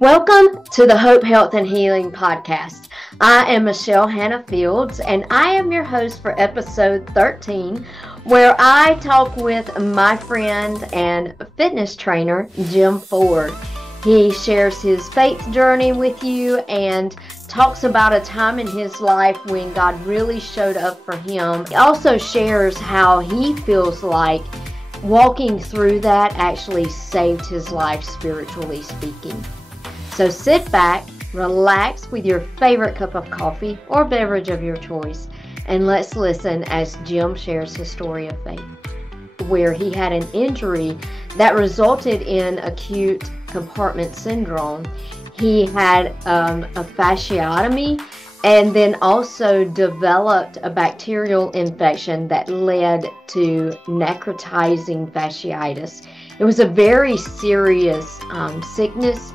Welcome to the Hope, Health, and Healing podcast. I am Michelle Hannah Fields, and I am your host for episode 13, where I talk with my friend and fitness trainer, Jim Ford. He shares his faith journey with you and talks about a time in his life when God really showed up for him. He also shares how he feels like walking through that actually saved his life, spiritually speaking. So sit back, relax with your favorite cup of coffee or beverage of your choice, and let's listen as Jim shares his story of faith, where he had an injury that resulted in acute compartment syndrome. He had a fasciotomy and then also developed a bacterial infection that led to necrotizing fasciitis. It was a very serious sickness.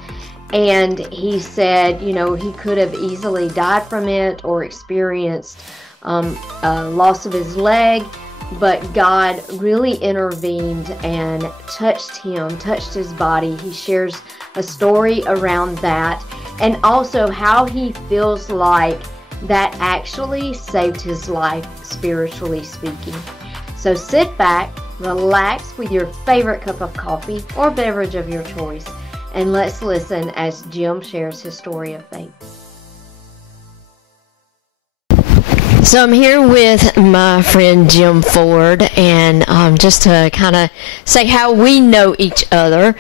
And he said, he could have easily died from it or experienced loss of his leg, but God really intervened and touched his body. He shares a story around that and also how he feels like that actually saved his life, spiritually speaking. So sit back, relax with your favorite cup of coffee or beverage of your choice, and let's listen as Jim shares his story of faith. So I'm here with my friend Jim Ford, and just to kind of say how we know each other.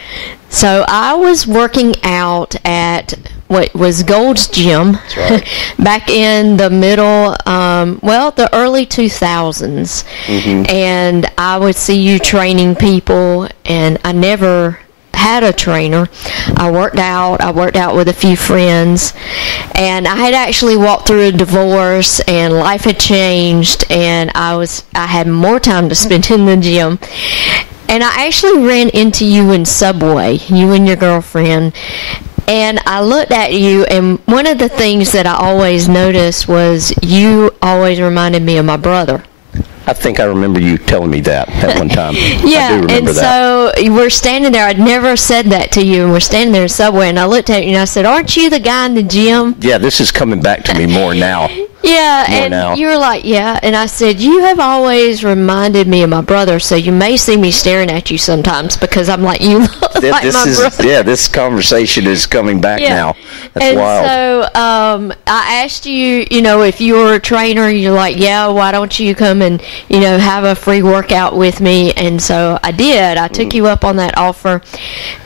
So I was working out at what was Gold's Gym. That's right. Back in the middle, the early 2000s. Mm-hmm. And I would see you training people, and I never had a trainer. I worked out with a few friends, and I had actually walked through a divorce, and life had changed, and I had more time to spend in the gym. And I actually ran into you in Subway, you and your girlfriend, and I looked at you, and one of the things that I always noticed was you always reminded me of my brother. I think I remember you telling me that at one time. Yeah, I do remember that. So we're standing there. I'd never said that to you, and we're standing there in Subway, and I looked at you, and I said, "Aren't you the guy in the gym?" Yeah, this is coming back to me more now. Yeah, more and now. You were like, yeah, and I said, you have always reminded me of my brother, so you may see me staring at you sometimes because I'm like, you look like my brother. Yeah, this conversation is coming back now. That's wild. And so I asked you, if you were a trainer, you're like, yeah, why don't you come and, have a free workout with me? And so I did. I took you up on that offer,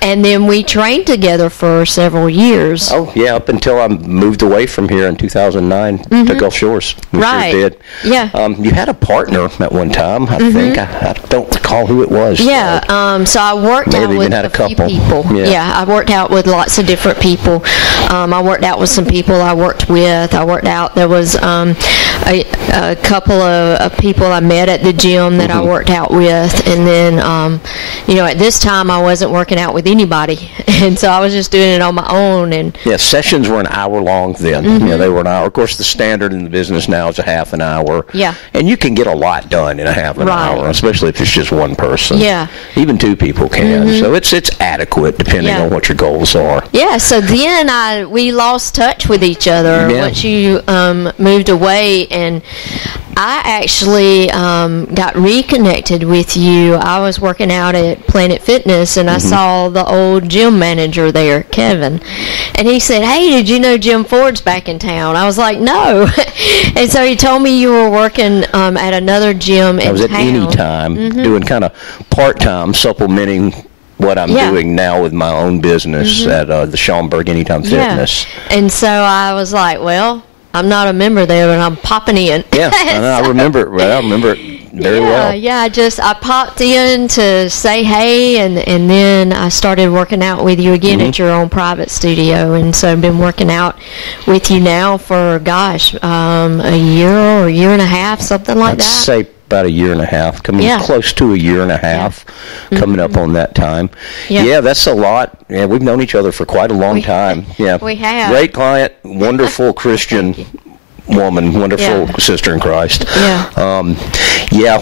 and then we trained together for several years. Oh, yeah, up until I moved away from here in 2009 to Gulf Shores. We right. Sure did. Yeah. You had a partner at one time, I think. I don't recall who it was. Yeah. So I worked out with a few people. Yeah, I worked out with lots of different people. I worked out with some people I worked with. There was a couple of people I met at the gym that I worked out with. And then, at this time I wasn't working out with anybody. And so I was just doing it on my own. And yeah, sessions were an hour long then. Yeah, they were an hour. Of course, the standard in the business now is a half an hour. Yeah. And you can get a lot done in a half an hour, especially if it's just one person. Yeah. Even two people can. So it's adequate depending on what your goals are. Yeah, so then we lost touch with each other once you moved away, and I actually got reconnected with you. I was working out at Planet Fitness, and I saw the old gym manager there, Kevin, and he said, "Hey, did you know Jim Ford's back in town?" I was like, "No." And so he told me you were working at another gym in town. I was at Anytime, doing kind of part-time, supplementing what I'm doing now with my own business at the Schaumburg Anytime Fitness. And so I was like, well, I'm not a member there, but I'm popping in. Yeah, I remember it. I remember it very well. Yeah, I popped in to say hey, and then I started working out with you again at your own private studio, and so I've been working out with you now for, a year or a year and a half, something like that. I'd say about a year and a half, close to a year and a half, coming up on that time. Yeah, that's a lot. Yeah, we've known each other for quite a long time. Yeah, we have. Great client, wonderful Christian woman, wonderful sister in Christ.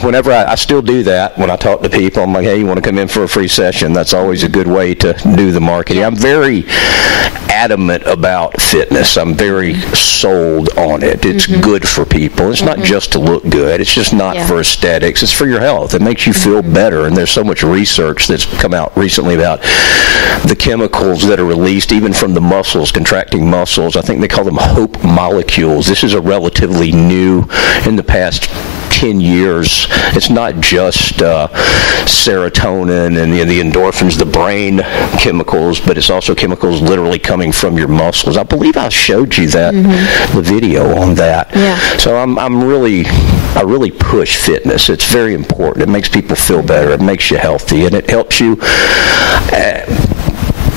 Whenever I still do that when I talk to people, I'm like, hey, you want to come in for a free session? That's always a good way to do the marketing. I'm very adamant about fitness. I'm very sold on it. It's good for people. It's not just to look good. It's just not for aesthetics. It's for your health. It makes you feel better. And there's so much research that's come out recently about the chemicals that are released even from the muscles, contracting muscles. I think they call them hope molecules. This is a relatively new, in the past 10 years. It's not just serotonin and the endorphins, the brain chemicals, but it's also chemicals literally coming from your muscles. I believe I showed you that, the video on that. So I really push fitness. It's very important. It makes people feel better. It makes you healthy, and it helps you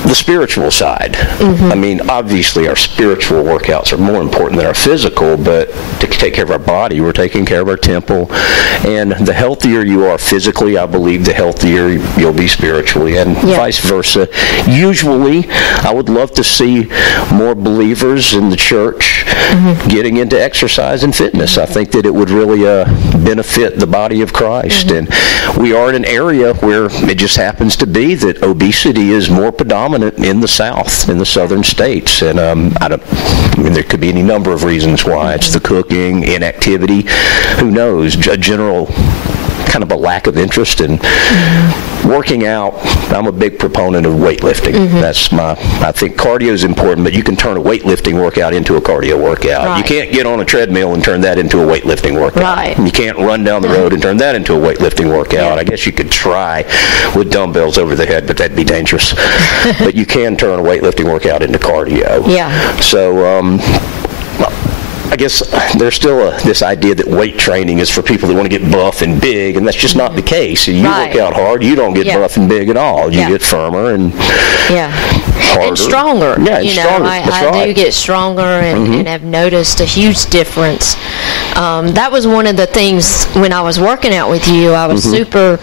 the spiritual side. I mean, obviously our spiritual workouts are more important than our physical, but to take care of our body, we're taking care of our temple. And the healthier you are physically, I believe, the healthier you'll be spiritually, and vice versa. Usually, I would love to see more believers in the church getting into exercise and fitness. I think that it would really benefit the body of Christ. And we are in an area where it just happens to be that obesity is more predominant in the South, in the southern states. And I mean, there could be any number of reasons why. It's the cooking, inactivity, who knows, a general kind of a lack of interest in working out. I'm a big proponent of weightlifting. That's I think cardio is important, but you can turn a weightlifting workout into a cardio workout. You can't get on a treadmill and turn that into a weightlifting workout. You can't run down the road and turn that into a weightlifting workout. I guess you could try with dumbbells over the head, but that'd be dangerous. But you can turn a weightlifting workout into cardio. So I guess there's still this idea that weight training is for people that want to get buff and big, and that's just not the case. You work out hard, you don't get buff and big at all. You get firmer and harder. And stronger. Stronger. I do get stronger and have noticed a huge difference. That was one of the things when I was working out with you. I was super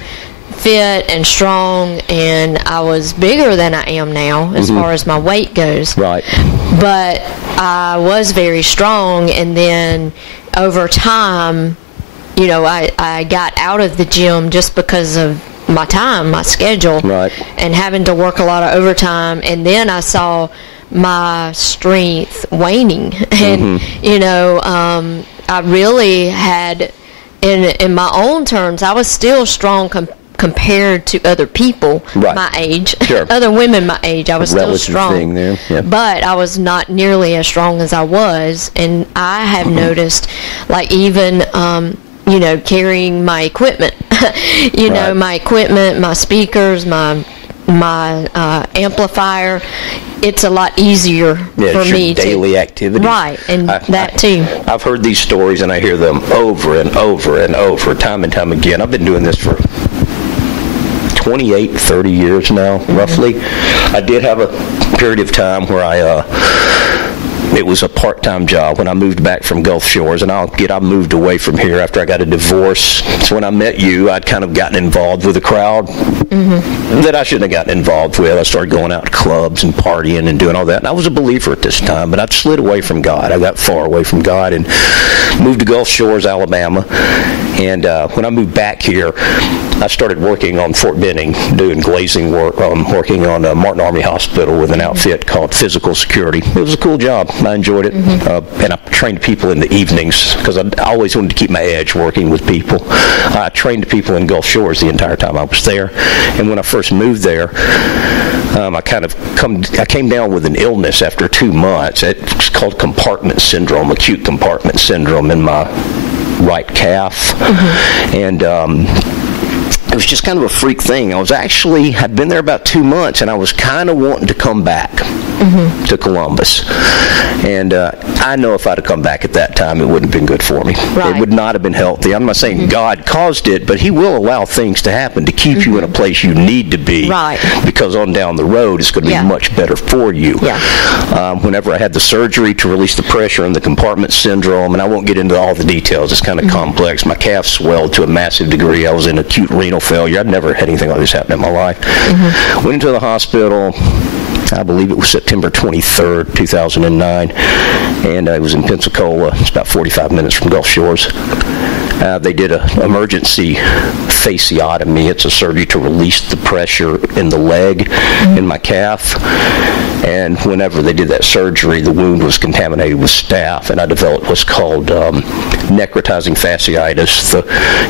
fit and strong, and I was bigger than I am now as far as my weight goes. But I was very strong, and then over time, I got out of the gym just because of my time, my schedule, and having to work a lot of overtime. And then I saw my strength waning, and I really had, in my own terms, I was still strong compared to other people my age, other women my age. I was still strong, but I was not nearly as strong as I was. And I have noticed, like, even carrying my equipment, my equipment, my speakers, my amplifier, it's a lot easier for me to daily activity. And that too. I've heard these stories, and I hear them over and over and over, time and time again. I've been doing this for 28, 30 years now, roughly. I did have a period of time where it was a part-time job when I moved back from Gulf Shores, and I moved away from here after I got a divorce. So when I met you, I'd kind of gotten involved with a crowd that I shouldn't have gotten involved with. I started going out to clubs and partying and doing all that. And I was a believer at this time, but I'd slid away from God. I got far away from God and moved to Gulf Shores, Alabama. And when I moved back here, I started working on Fort Benning, doing glazing work, working on Martin Army Hospital with an outfit called Physical Security. It was a cool job. I enjoyed it. And I trained people in the evenings because I always wanted to keep my edge working with people. I trained people in Gulf Shores the entire time I was there. And when I first moved there, I came down with an illness after 2 months. It's called compartment syndrome, acute compartment syndrome in my right calf. And it was just kind of a freak thing. I'd been there about 2 months, and I was kind of wanting to come back to Columbus. And I know if I'd have come back at that time, it wouldn't have been good for me. It would not have been healthy. I'm not saying God caused it, but He will allow things to happen to keep you in a place you need to be. Because on down the road, it's going to be much better for you. Whenever I had the surgery to release the pressure in the compartment syndrome, and I won't get into all the details, it's kind of complex. My calf swelled to a massive degree. I was in acute renal failure. I'd never had anything like this happen in my life. Went into the hospital, I believe it was September 23rd, 2009, and it was in Pensacola. It's about 45 minutes from Gulf Shores. They did an emergency fasciotomy. It's a surgery to release the pressure in the leg, in my calf. And whenever they did that surgery, the wound was contaminated with staph, and I developed what's called necrotizing fasciitis.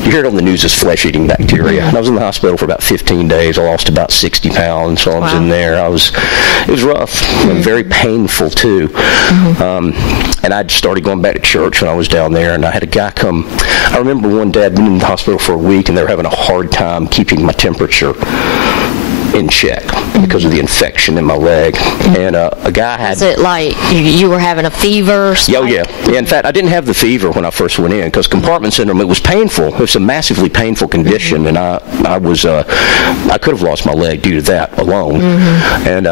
You hear it on the news as flesh-eating bacteria. And I was in the hospital for about 15 days. I lost about 60 pounds while I was in there. It was rough and very painful, too. And I started going back to church when I was down there, and I had a guy come. I remember one day I'd been in the hospital for a week, and they were having a hard time keeping my temperature in check because of the infection in my leg. And a guy had... Is it like you were having a fever? Oh, yeah. In fact, I didn't have the fever when I first went in because compartment syndrome, it was painful. It was a massively painful condition, and I could have lost my leg due to that alone. And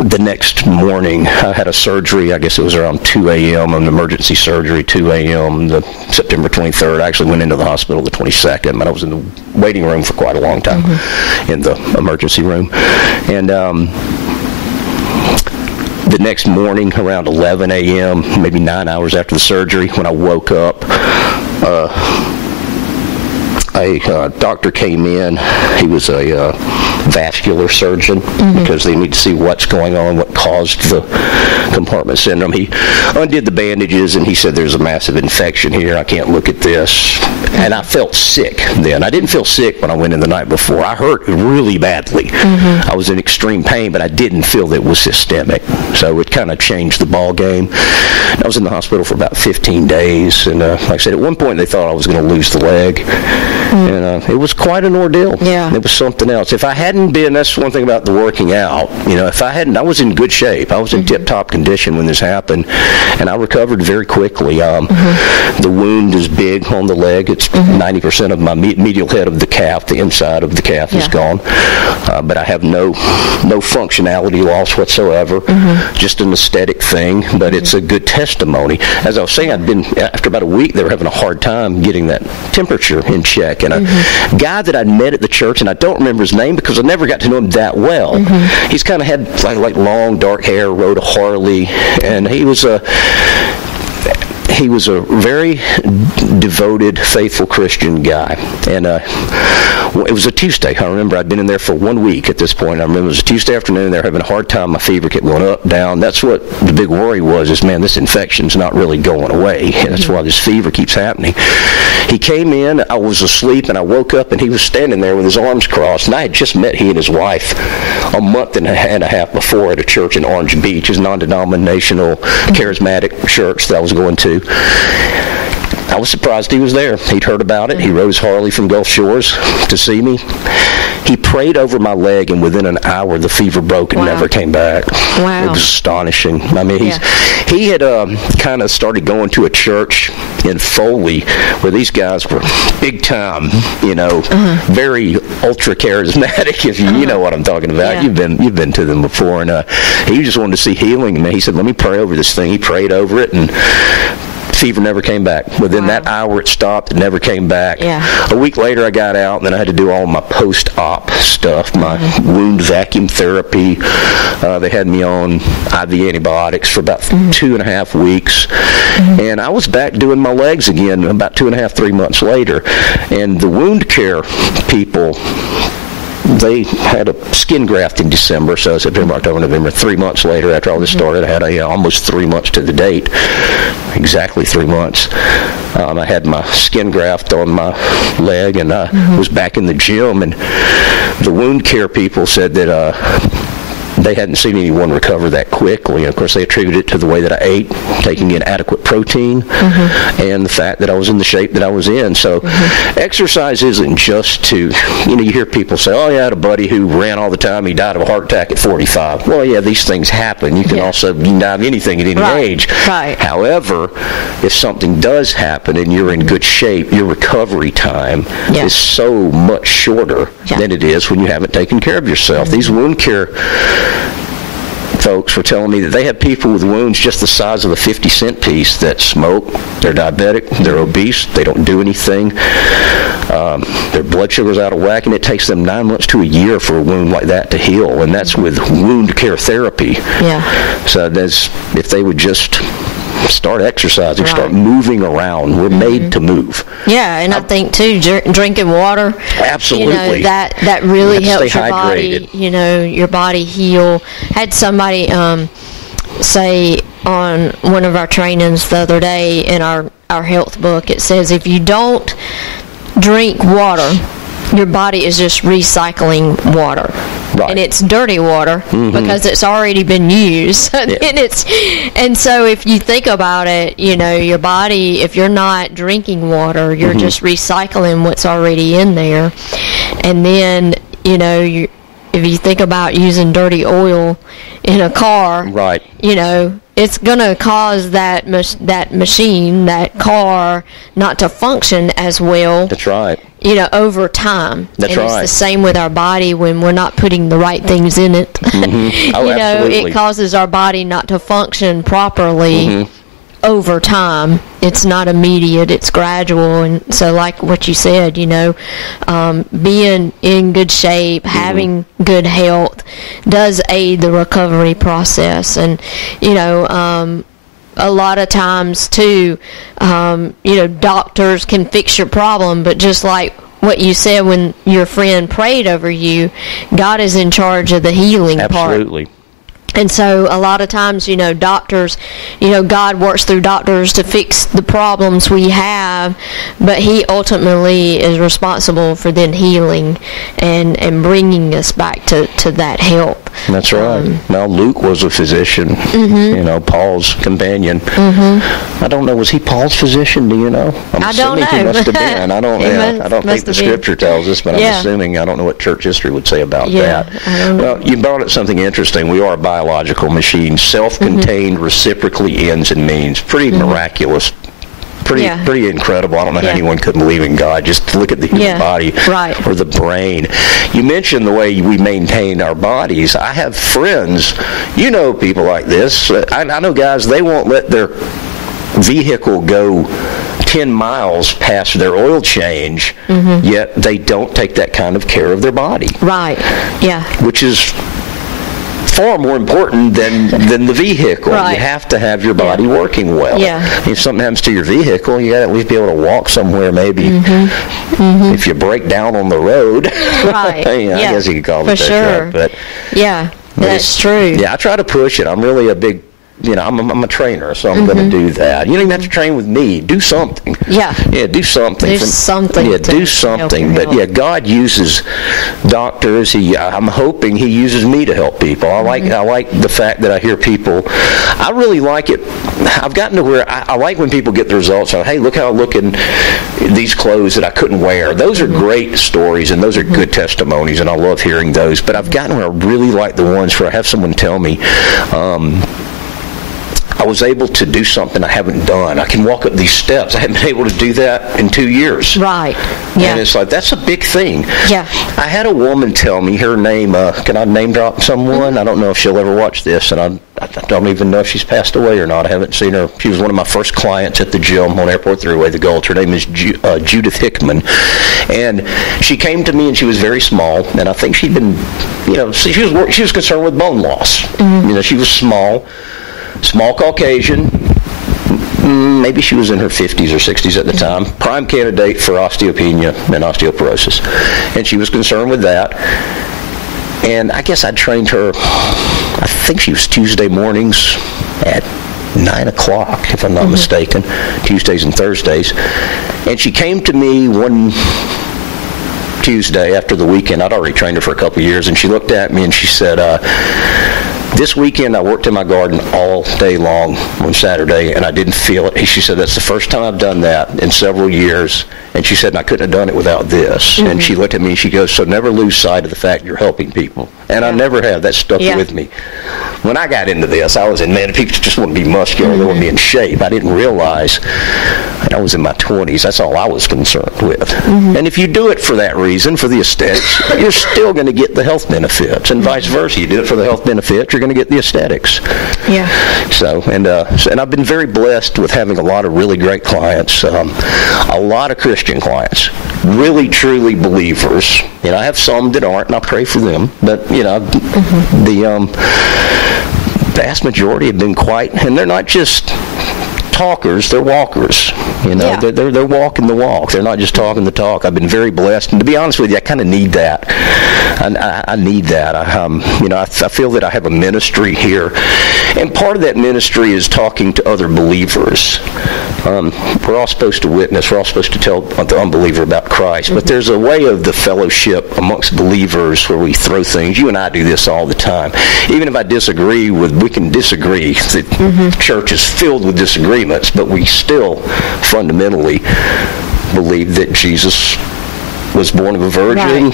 the next morning, I had a surgery. I guess it was around 2 a.m., an emergency surgery, 2 a.m., the September 23rd. I actually went into the hospital the 22nd, but I was in the waiting room for quite a long time in the emergency room. And the next morning, around 11 a.m., maybe 9 hours after the surgery, when I woke up, a doctor came in. He was a vascular surgeon because they need to see what's going on, what caused the compartment syndrome. He undid the bandages, and he said, there's a massive infection here. I can't look at this. And I felt sick then. I didn't feel sick when I went in the night before. I hurt really badly. I was in extreme pain, but I didn't feel that it was systemic. So it kind of changed the ball game. I was in the hospital for about 15 days, and like I said, at one point they thought I was going to lose the leg. And it was quite an ordeal. Yeah. It was something else. If I hadn't been, that's one thing about the working out, if I hadn't, I was in good shape. I was in tip-top condition when this happened, and I recovered very quickly. The wound is big on the leg. It's 90% of my medial head of the calf, the inside of the calf is gone. But I have no functionality loss whatsoever, just an aesthetic thing, but it's a good testimony. As I was saying, after about a week, they were having a hard time getting that temperature in check. And a guy that I met at the church, and I don't remember his name because I never got to know him that well. He's kind of had like long dark hair, rode a Harley, and he was a very devoted, faithful Christian guy. And it was a Tuesday. I remember I'd been in there for 1 week at this point. I remember it was a Tuesday afternoon. They were having a hard time. My fever kept going up, down. That's what the big worry was, man, this infection's not really going away. And that's why this fever keeps happening. He came in. I was asleep, and I woke up, and he was standing there with his arms crossed. And I had just met he and his wife a month and a half before at a church in Orange Beach, his non-denominational charismatic church that I was going to. I was surprised he was there. He'd heard about it. He rode his Harley from Gulf Shores to see me. He prayed over my leg, and within an hour, the fever broke and never came back. Wow. It was astonishing. I mean, he had kind of started going to a church in Foley where these guys were big time, very ultra charismatic. If you know what I'm talking about, you've been to them before, and he just wanted to see healing. And he said, "Let me pray over this thing." He prayed over it, and fever never came back. Within that hour, it stopped. It never came back. A week later, I got out, and then I had to do all my post-op stuff, my wound vacuum therapy. They had me on IV antibiotics for about 2.5 weeks. And I was back doing my legs again about 2.5, 3 months later. And the wound care people, they had a skin graft in December, so September, October, November. 3 months later, after all this started, I had almost 3 months to the date, exactly 3 months. I had my skin graft on my leg, and I was back in the gym, and the wound care people said that they hadn't seen anyone recover that quickly. And of course, they attributed it to the way that I ate, taking in adequate protein, and the fact that I was in the shape that I was in. So exercise isn't just to, you hear people say, oh, yeah, I had a buddy who ran all the time. He died of a heart attack at 45. Well, yeah, these things happen. You can also die of anything at any age. Right. However, if something does happen and you're in good shape, your recovery time is so much shorter than it is when you haven't taken care of yourself. These wound care folks were telling me that they have people with wounds just the size of a 50-cent piece that smoke, they're diabetic, they're obese, they don't do anything, their blood sugar's out of whack, and it takes them 9 months to a year for a wound like that to heal, and that's with wound care therapy. Yeah. So if they would just start exercising, start moving around. We're made to move. Yeah, and I think too, drinking water. Absolutely. That really helps your hydrated. body. Your body heal. Had somebody say on one of our trainings the other day in our health book, it says if you don't drink water, your body is just recycling water. Right. And it's dirty water because it's already been used. And so if you think about it, your body, if you're not drinking water, you're just recycling what's already in there. And then, if you think about using dirty oil in a car, right. It's going to cause that machine, that car, not to function as well. That's right. Over time. That's and right. It's the same with our body when we're not putting the right things in it. Oh, absolutely. It causes our body not to function properly over time. It's not immediate, it's gradual. And so like what you said, being in good shape, having good health does aid the recovery process. And, a lot of times too, doctors can fix your problem, but just like what you said when your friend prayed over you, God is in charge of the healing part. Absolutely. And so a lot of times, doctors, God works through doctors to fix the problems we have, but he ultimately is responsible for then healing and bringing us back to that health. That's right. Now, Luke was a physician, Paul's companion. I don't know, was he Paul's physician? Do you know? I don't know. He must have been. I don't think the scripture tells us, but I'm assuming. I don't know what church history would say about that. I don't know. Well, you brought up something interesting. We are a biological machine, self-contained, reciprocally ends and means. Pretty miraculous. Pretty incredible. I don't know how anyone could believe in God. Just look at the human body or the brain. You mentioned the way we maintain our bodies. I have friends, people like this. I know guys, they won't let their vehicle go 10 miles past their oil change, yet they don't take that kind of care of their body. Right, yeah. Which is far more important than the vehicle. Right. You have to have your body working well. Yeah. If something happens to your vehicle, you got to at least be able to walk somewhere maybe. If you break down on the road. Right. I guess you could call it that. Sure. But that's true. Yeah, I try to push it. I'm really a big I'm a trainer, so I'm going to do that. You don't even have to train with me. Do something. Yeah, do something. There's something. Yeah, do something. But God uses doctors. I'm hoping He uses me to help people. I like the fact that I hear people. I really like it. I've gotten to where I like when people get the results. Hey, look how I look in these clothes that I couldn't wear. Those are great stories, and those are good testimonies, and I love hearing those. But I've gotten where I really like the ones where I have someone tell me, I was able to do something I haven't done. I can walk up these steps. I haven't been able to do that in 2 years. Right. Yeah. And it's like, that's a big thing. Yeah. I had a woman tell me her name, can I name drop someone? I don't know if she'll ever watch this, and I don't even know if she's passed away or not. I haven't seen her. She was one of my first clients at the gym on Airport Thruway, the Gulch. Her name is Judith Hickman. And she came to me, and she was very small, and I think she'd been, she was concerned with bone loss. She was small Caucasian, maybe she was in her 50s or 60s at the time, prime candidate for osteopenia and osteoporosis. And she was concerned with that. And I guess I trained her, I think she was Tuesday mornings at 9 o'clock, if I'm not mistaken, Tuesdays and Thursdays. And she came to me one Tuesday after the weekend. I'd already trained her for a couple of years, and she looked at me and she said, this weekend I worked in my garden all day long on Saturday, and I didn't feel it. She said, that's the first time I've done that in several years. And she said, I couldn't have done it without this. And she looked at me and she goes, so never lose sight of the fact you're helping people. And I never have. That stuck with me. when I got into this, I was in, man, people just want to be muscular, they want to be in shape. I didn't realize I was in my 20s. That's all I was concerned with. And if you do it for that reason, for the aesthetics, you're still going to get the health benefits, and vice versa. You do it for the health benefits, you're going to get the aesthetics. Yeah. So, and I've been very blessed with having a lot of really great clients, a lot of Christian clients, really, truly believers. You know, I have some that aren't, and I pray for them, but, you know, the vast majority have been quite, and they're not just talkers, they're walkers. You know, they're walking the walk. They're not just talking the talk. I've been very blessed, and to be honest with you, I kind of need that. I need that. I feel that I have a ministry here, and part of that ministry is talking to other believers. We're all supposed to witness. We're all supposed to tell the unbeliever about Christ, but there's a way of the fellowship amongst believers where we throw things. You and I do this all the time. Even if I disagree we can disagree. The church is filled with disagreements, but we still fundamentally believe that Jesus was born of a virgin,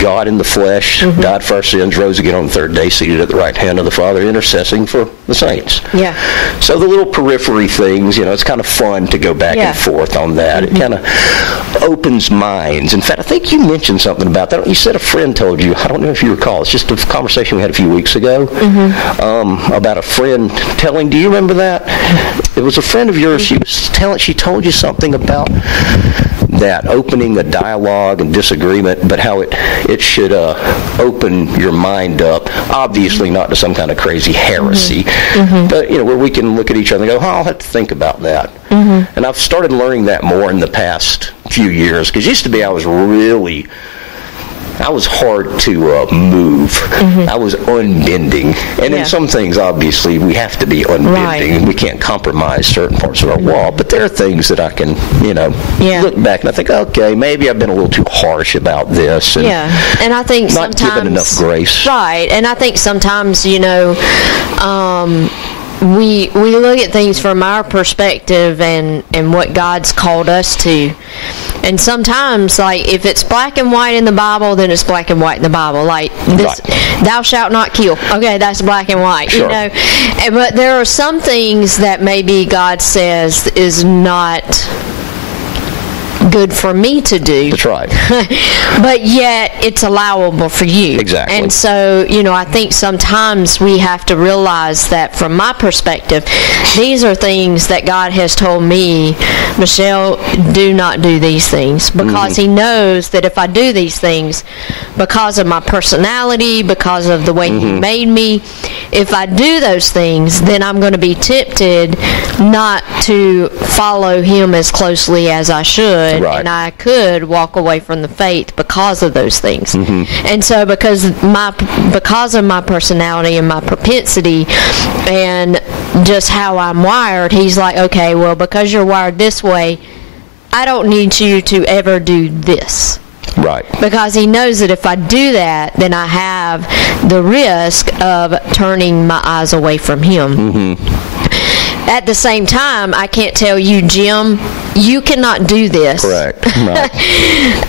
God in the flesh, died for our sins, rose again on the third day, seated at the right hand of the Father, intercessing for the saints. Yeah. So the little periphery things, you know, it's kind of fun to go back and forth on that. It kind of opens minds. In fact, I think you mentioned something about that. You said a friend told you, I don't know if you recall, it's just a conversation we had a few weeks ago, about a friend telling, do you remember that? It was a friend of yours, she told you something about that, opening a dialogue and disagreement, but how it should open your mind up, obviously not to some kind of crazy heresy, but, you know, where we can look at each other and go, I'll have to think about that. And I've started learning that more in the past few years, because used to be I was hard to move. I was unbending. And in some things, obviously, we have to be unbending. We can't compromise certain parts of our wall. But there are things that I can, you know, look back and I think, okay, maybe I've been a little too harsh about this. And and I think not given enough grace. Right. And I think sometimes, you know, we look at things from our perspective and what God's called us to. And sometimes, like, if it's black and white in the Bible, then it's black and white in the Bible. Like, this, thou shalt not kill. Okay, that's black and white, you know. But there are some things that maybe God says is not good for me to do. That's right. But yet it's allowable for you. Exactly. And so, you know, I think sometimes we have to realize that from my perspective, these are things that God has told me, Michelle, do not do these things, because He knows that if I do these things, because of my personality, because of the way He made me, if I do those things, then I'm going to be tempted not to follow Him as closely as I should. Right. And I could walk away from the faith because of those things. And so because of my personality and my propensity and just how I'm wired, He's like, okay, well, because you're wired this way, I don't need you to ever do this. Right. Because He knows that if I do that, then I have the risk of turning my eyes away from Him. At the same time, I can't tell you, Jim, you cannot do this. Correct. Right.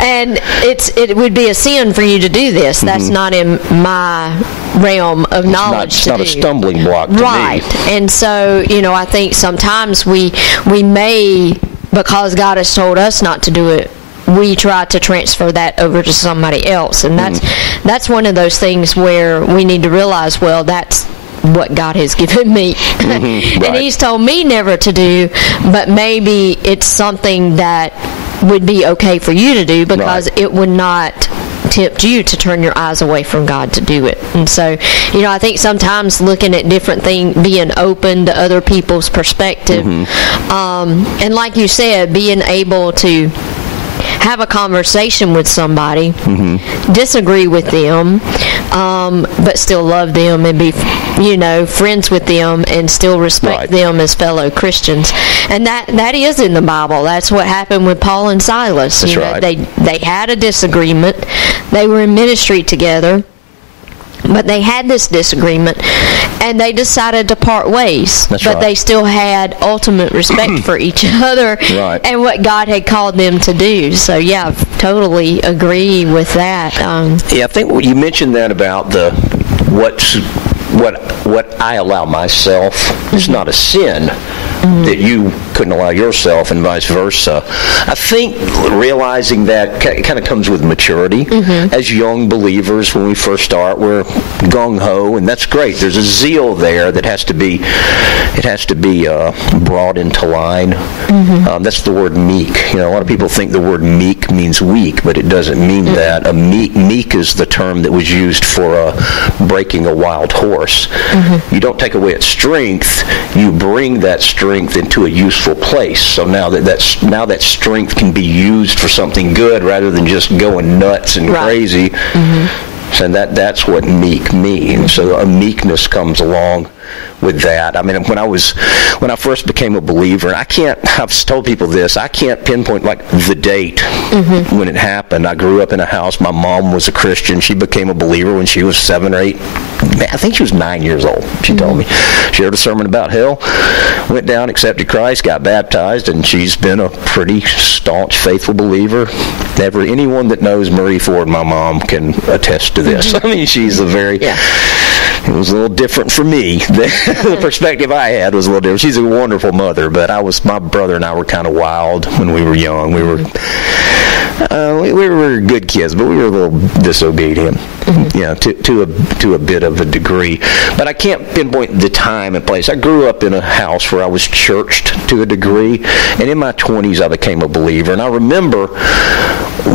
And it would be a sin for you to do this. That's not in my realm of knowledge. It's not a stumbling block to me. Right. And so, you know, I think sometimes we may, because God has told us not to do it, we try to transfer that over to somebody else. And that's one of those things where we need to realize, well, that's what God has given me. And He's told me never to do, but maybe it's something that would be okay for you to do, because it would not tempt you to turn your eyes away from God to do it. And so, you know, I think sometimes looking at different things, being open to other people's perspective, and like you said, being able to have a conversation with somebody, disagree with them, but still love them and be, you know, friends with them and still respect them as fellow Christians. And that is in the Bible. That's what happened with Paul and Silas. That's right. They had a disagreement. They were in ministry together, but they had this disagreement, and they decided to part ways. But they still had ultimate respect for each other and what God had called them to do. So, yeah, I totally agree with that. I think you mentioned that about what I allow myself is not a sin that you couldn't allow yourself, and vice versa. I think realizing that kind of comes with maturity. As young believers, when we first start, we're gung-ho, and that's great. There's a zeal there that has to be brought into line. That's the word meek. A lot of people think the word meek means weak, but it doesn't mean that. A meek is the term that was used for breaking a wild horse. You don't take away its strength, you bring that strength into a useful place. So now that strength can be used for something good rather than just going nuts and crazy. So that's what meek means. So a meekness comes along with that. I mean, when I first became a believer, I've told people this, I can't pinpoint like the date when it happened. I grew up in a house, my mom was a Christian. She became a believer when she was 7 or 8. I think she was 9 years old, she told me. She heard a sermon about hell, went down, accepted Christ, got baptized, and she's been a pretty staunch, faithful believer. Anyone that knows Marie Ford, my mom, can attest to this. I mean, she's it was a little different for me. The perspective I had was a little different. She's a wonderful mother, but my brother and I were kind of wild when we were young. We were good kids, but we were a little disobedient, to a bit of a degree. But I can't pinpoint the time and place. I grew up in a house where I was churched to a degree, and in my 20s I became a believer. And I remember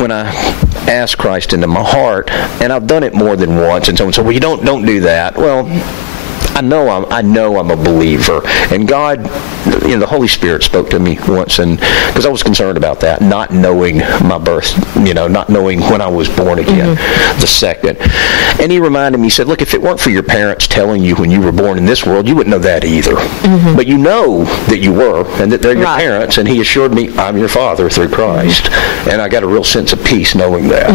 when I asked Christ into my heart, and I've done it more than once, and someone said, well, you don't do that. Well, I know I'm a believer, and God, the Holy Spirit spoke to me once, and because I was concerned about that, not knowing my birth, not knowing when I was born again, the second. And He reminded me, He said, look, if it weren't for your parents telling you when you were born in this world, you wouldn't know that either. But you know that you were, and that they're your parents, and He assured me, I'm your Father through Christ. And I got a real sense of peace knowing that,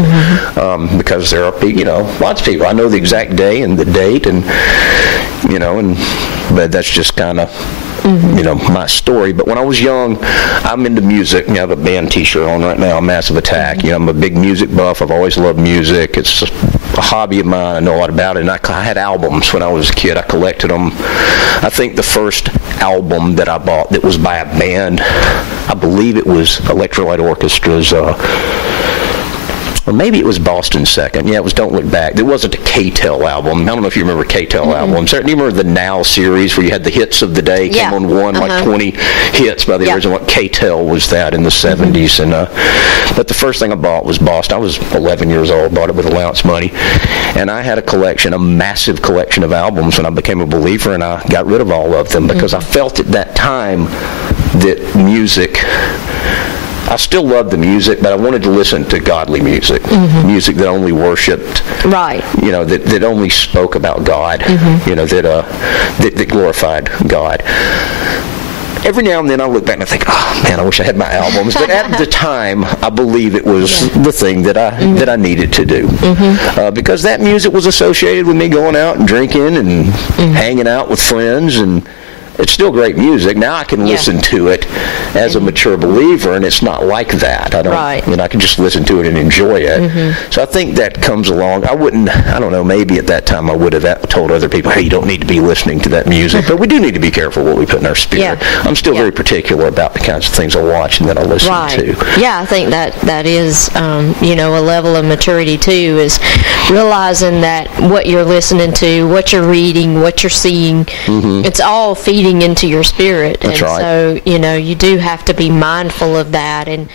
because there are, lots of people. I know the exact day and the date, and but that's just kind of, my story. But when I was young, I'm into music. I have a band T-shirt on right now, Massive Attack. I'm a big music buff. I've always loved music. It's a hobby of mine. I know a lot about it. And I had albums when I was a kid. I collected them. I think the first album that I bought that was by a band, I believe it was Electrolyte Orchestra's, or maybe it was Boston Second. Yeah, it was Don't Look Back. It wasn't a K-Tel album. I don't know if you remember K-Tel albums. Certainly remember the Now series where you had the hits of the day, came on one, like 20 hits by the original. K-Tel was that in the 70s. And but the first thing I bought was Boston. I was 11 years old, bought it with allowance money. And I had a massive collection of albums when I became a believer, and I got rid of all of them because I felt at that time that music... I still loved the music, but I wanted to listen to godly music, music that only worshipped, that only spoke about God, that glorified God. Every now and then I look back and I think, oh man, I wish I had my albums. But at the time, I believe it was the thing that I needed to do, because that music was associated with me going out and drinking and hanging out with friends, and it's still great music. Now I can listen to it as a mature believer, and it's not like that. I don't, I can just listen to it and enjoy it. So I think that comes along. I don't know, maybe at that time I would have told other people, hey, you don't need to be listening to that music. But we do need to be careful what we put in our spirit. I'm still very particular about the kinds of things I watch and that I listen to. Yeah, I think that is, a level of maturity too, is realizing that what you're listening to, what you're reading, what you're seeing, it's all feeding into your spirit. That's right. So, you do have to be mindful of that. And,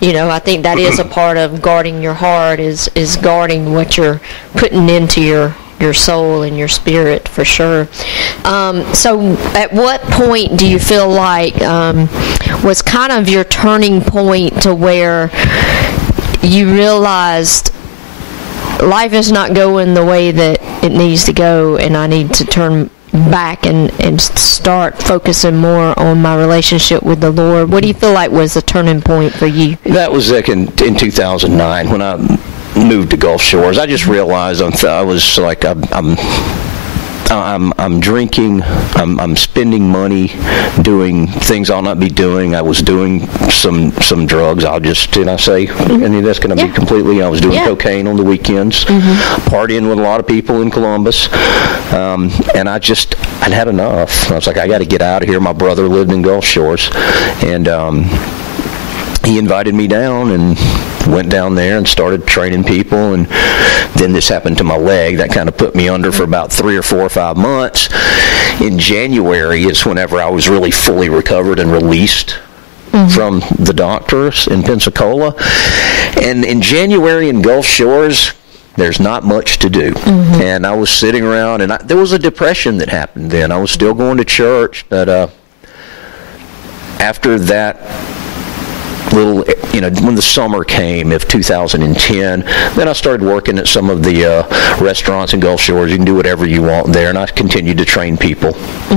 I think that is a part of guarding your heart, is guarding what you're putting into your soul and your spirit, for sure. So at what point do you feel like was kind of your turning point to where you realized life is not going the way that it needs to go, and I need to turn back and start focusing more on my relationship with the Lord? What do you feel like was the turning point for you? That was in 2009 when I moved to Gulf Shores. I just realized I was like, I'm I'm drinking. I'm spending money doing things I'll not be doing. I was doing some drugs. Did I say any of that's going to be completely? I was doing cocaine on the weekends, partying with a lot of people in Columbus, and I'd had enough. I was like, I got to get out of here. My brother lived in Gulf Shores, and he invited me down and went down there and started training people, and then this happened to my leg. That kind of put me under for about 3 or 4 or 5 months. In January is whenever I was really fully recovered and released from the doctors in Pensacola. And in January in Gulf Shores, there's not much to do. And I was sitting around, and there was a depression that happened then. I was still going to church, but after that little, when the summer came of 2010, then I started working at some of the restaurants in Gulf Shores. You can do whatever you want there, and I continued to train people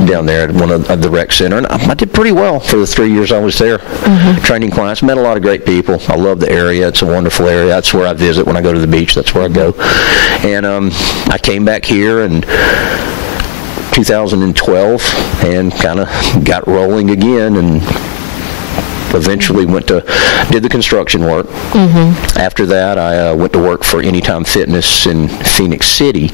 down there at one of the rec center, and I did pretty well for the 3 years I was there, training clients. Met a lot of great people. I love the area. It's a wonderful area. That's where I visit when I go to the beach. That's where I go. And I came back here in 2012 and kind of got rolling again, and eventually did the construction work. After that, I went to work for Anytime Fitness in Phoenix City,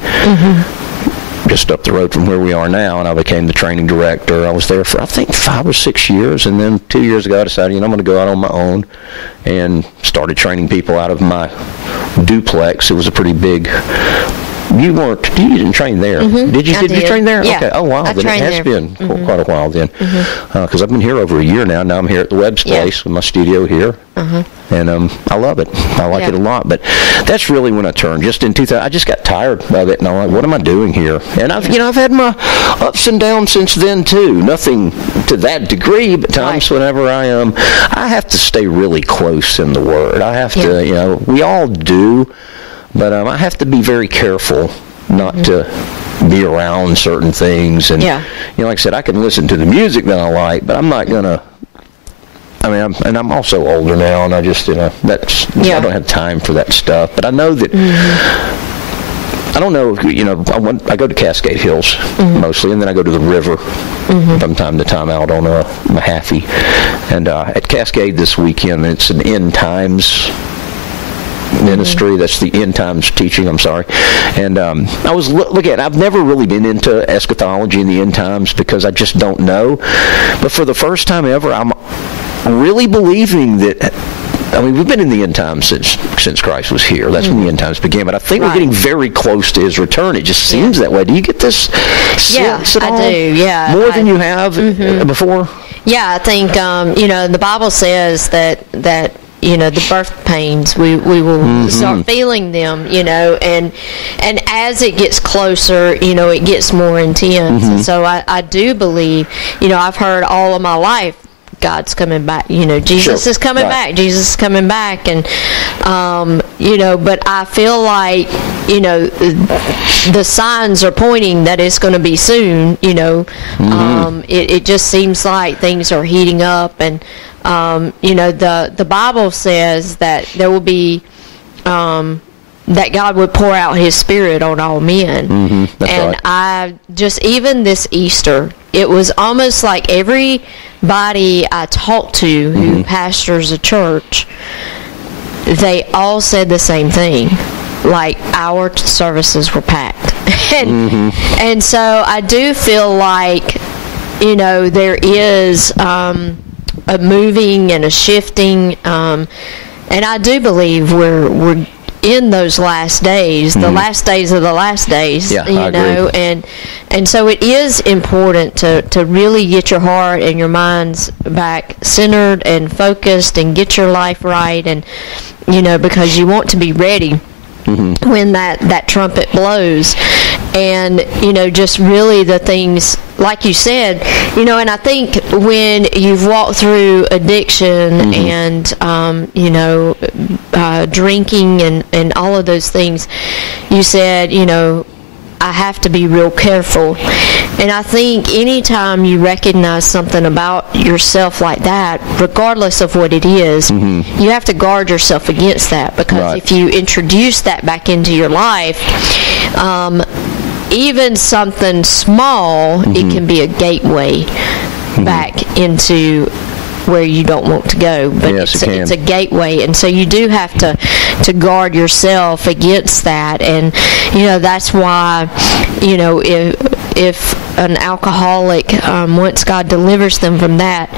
just up the road from where we are now, and I became the training director. I was there for, I think, 5 or 6 years, and then 2 years ago I decided, I'm going to go out on my own, and started training people out of my duplex. It was a pretty big... You didn't train there. Did you train there? Yeah. Okay. Oh, wow. Then it has been quite a while then. Because I've been here over a year now. Now I'm here at the Webb's place with my studio here. And I love it. I like it a lot. But that's really when I turned. Just in 2000, I just got tired of it. And I'm like, what am I doing here? And I've had my ups and downs since then too. Nothing to that degree, but times whenever I have to stay really close in the Word. I have to, we all do. But I have to be very careful not to be around certain things. And, like I said, I can listen to the music that I like, but I'm not going to, and I'm also older now, and I just, I don't have time for that stuff. But I know that, I don't know, I go to Cascade Hills mostly, and then I go to the river from time to time out on a Mahaffey. And at Cascade this weekend, it's an end times ministry. That's the end times teaching, I'm sorry. And I was looking I've never really been into eschatology in the end times because I just don't know. But for the first time ever, I'm really believing that, we've been in the end times since Christ was here. That's when the end times began. But I think we're getting very close to his return. It just seems that way. Do you get this sense at all? I do, More than you have before? Yeah, I think, the Bible says that the birth pains, we will start feeling them, and as it gets closer, it gets more intense. And so I do believe, I've heard all of my life, God's coming back, Jesus is coming back, Jesus is coming back, and, but I feel like, the signs are pointing that it's going to be soon, it just seems like things are heating up, and, the Bible says that there will be, that God would pour out his Spirit on all men. And I just, even this Easter, it was almost like everybody I talked to who pastors a church, they all said the same thing. Like, our services were packed. And so I do feel like, there is a moving and a shifting, and I do believe we're in those last days, the last days of the last days, I agree. And so it is important to really get your heart and your minds back centered and focused and get your life right, and because you want to be ready when that trumpet blows. And just really the things like you said, and I think when you've walked through addiction and drinking and all of those things, you said I have to be real careful. And I think anytime you recognize something about yourself like that, regardless of what it is, you have to guard yourself against that, because if you introduce that back into your life, even something small, it can be a gateway back into where you don't want to go, but yes, it's a gateway, and so you do have to guard yourself against that. And that's why if an alcoholic, once God delivers them from that,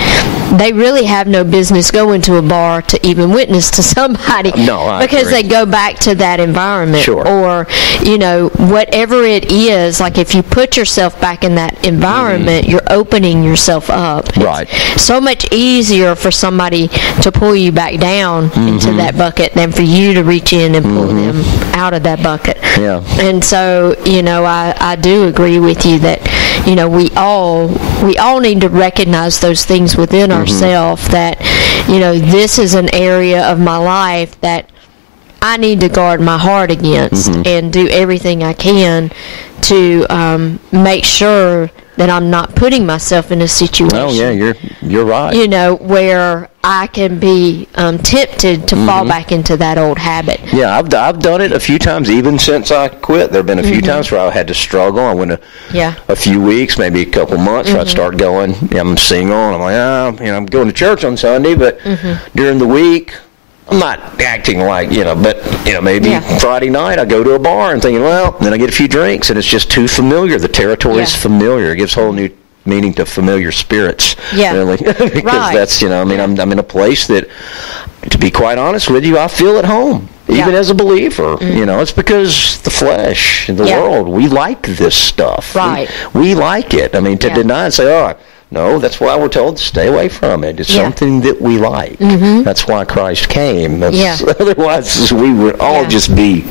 they really have no business going to a bar to even witness to somebody. No, because they go back to that environment. Sure. Or whatever it is, like if you put yourself back in that environment, you're opening yourself up. Right. It's so much easier for somebody to pull you back down into that bucket than for you to reach in and pull them out of that bucket. Yeah. And so, I do agree with you that we all need to recognize those things within ourselves, that this is an area of my life that I need to guard my heart against, and do everything I can to make sure that I'm not putting myself in a situation. Oh yeah, you're right. Where I can be tempted to fall back into that old habit. Yeah, I've done it a few times, even since I quit. There have been a few times where I had to struggle. I went a few weeks, maybe a couple months, where I'd start going. I'm single, and I'm like, I'm going to church on Sunday, but during the week, I'm not acting like, but, maybe Friday night I go to a bar and thinking, well, then I get a few drinks, and it's just too familiar. The territory is familiar. It gives whole new meaning to familiar spirits. Yeah. Really. Because that's, I'm in a place that, to be quite honest with you, I feel at home, even as a believer. It's because the flesh and the world, we like this stuff. Right. We like it. To deny and say, no, that's why we're told to stay away from it. It's something that we like. That's why Christ came. Otherwise, we would all just be.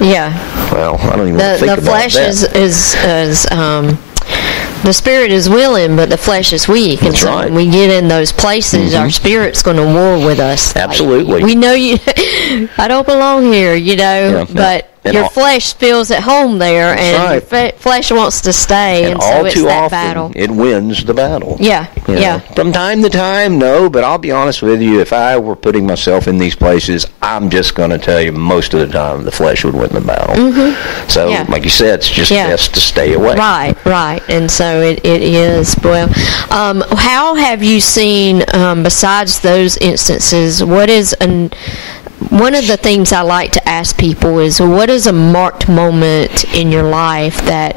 Yeah. Well, I don't even think about that. The flesh is the spirit is willing, but the flesh is weak. And so when we get in those places, our spirit's going to war with us. Absolutely. Like, we know I don't belong here, but your flesh feels at home there, and your flesh wants to stay, and so it's that battle. It wins the battle. Yeah, From time to time, no, but I'll be honest with you, if I were putting myself in these places, I'm just going to tell you, most of the time, the flesh would win the battle. So, like you said, it's just best to stay away. Right, and so it is. Well, how have you seen, besides those instances, one of the things I like to ask people is, what is a marked moment in your life that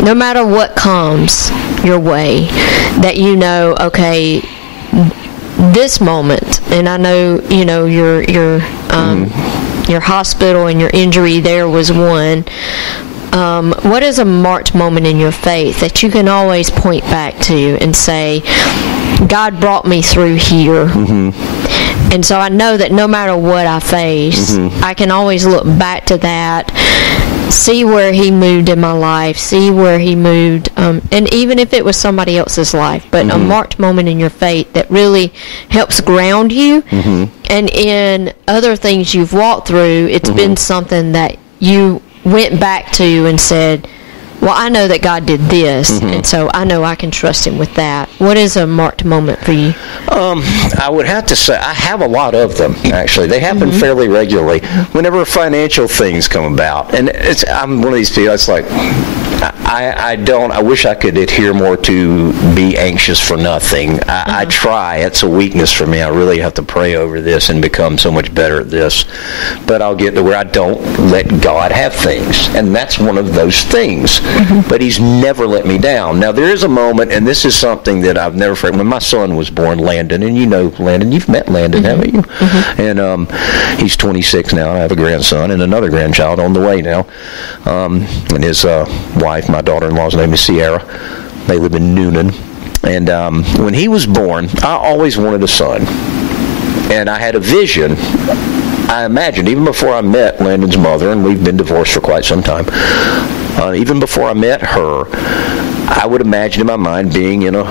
no matter what comes your way, that okay, this moment, and I know, your hospital and your injury there was one. What is a marked moment in your faith that you can always point back to and say, God brought me through here. And so I know that no matter what I face, I can always look back to that, see where he moved in my life, see where he moved, and even if it was somebody else's life, but a marked moment in your faith that really helps ground you. And in other things you've walked through, it's been something that you went back to and said, well, I know that God did this, and so I know I can trust him with that. What is a marked moment for you? I would have to say I have a lot of them, actually. They happen fairly regularly whenever financial things come about. And I'm one of these people, it's like, I wish I could adhere more to be anxious for nothing. I try. It's a weakness for me. I really have to pray over this and become so much better at this. But I'll get to where I don't let God have things. And that's one of those things. But he's never let me down. Now, there is a moment, and this is something that I've never forgotten. When my son was born, Landon, and you know Landon. You've met Landon, haven't you? And he's 26 now. I have a grandson and another grandchild on the way now. And his wife, my daughter-in-law's name is Sierra. They live in Noonan. And when he was born, I always wanted a son. And I had a vision. I imagined, even before I met Landon's mother, and we've been divorced for quite some time, even before I met her, I would imagine in my mind being in a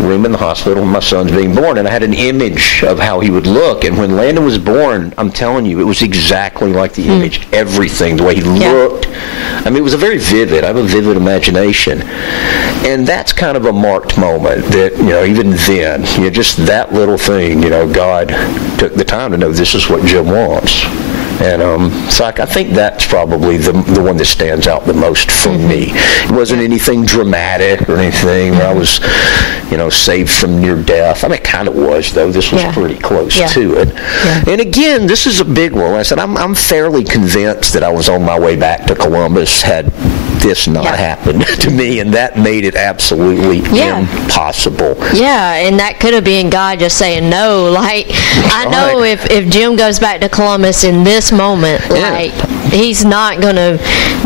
room in the hospital when my son's being born, and I had an image of how he would look. And when Landon was born, I'm telling you, it was exactly like the image. Everything, the way he looked. It was a very vivid. I have a vivid imagination. And that's kind of a marked moment that, even then, just that little thing, God took the time to know this is what Jim wants. And so I think that's probably the one that stands out the most for me. It wasn't anything dramatic or anything where I was, saved from near death. I mean, it kind of was, though. This was pretty close to it. Yeah. And again, this is a big one. I said, I'm fairly convinced that I was on my way back to Columbus had this not happened to me, and that made it absolutely impossible. Yeah, and that could have been God just saying no. Like, I know if Jim goes back to Columbus in this moment, like, he's not going to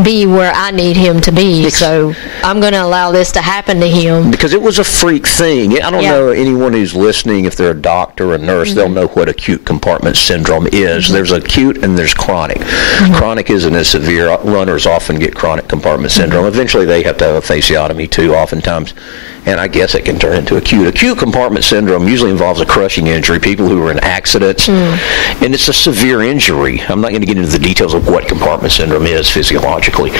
be where I need him to be, so I'm going to allow this to happen to him. Because it was a freak thing. I don't know anyone who's listening, if they're a doctor or a nurse, they'll know what acute compartment syndrome is. There's acute and there's chronic. Chronic isn't as severe. Runners often get chronic compartment syndrome. Eventually they have to have a fasciotomy too, oftentimes. And I guess it can turn into acute. Acute compartment syndrome usually involves a crushing injury, people who are in accidents, and it's a severe injury. I'm not going to get into the details of what compartment syndrome is physiologically.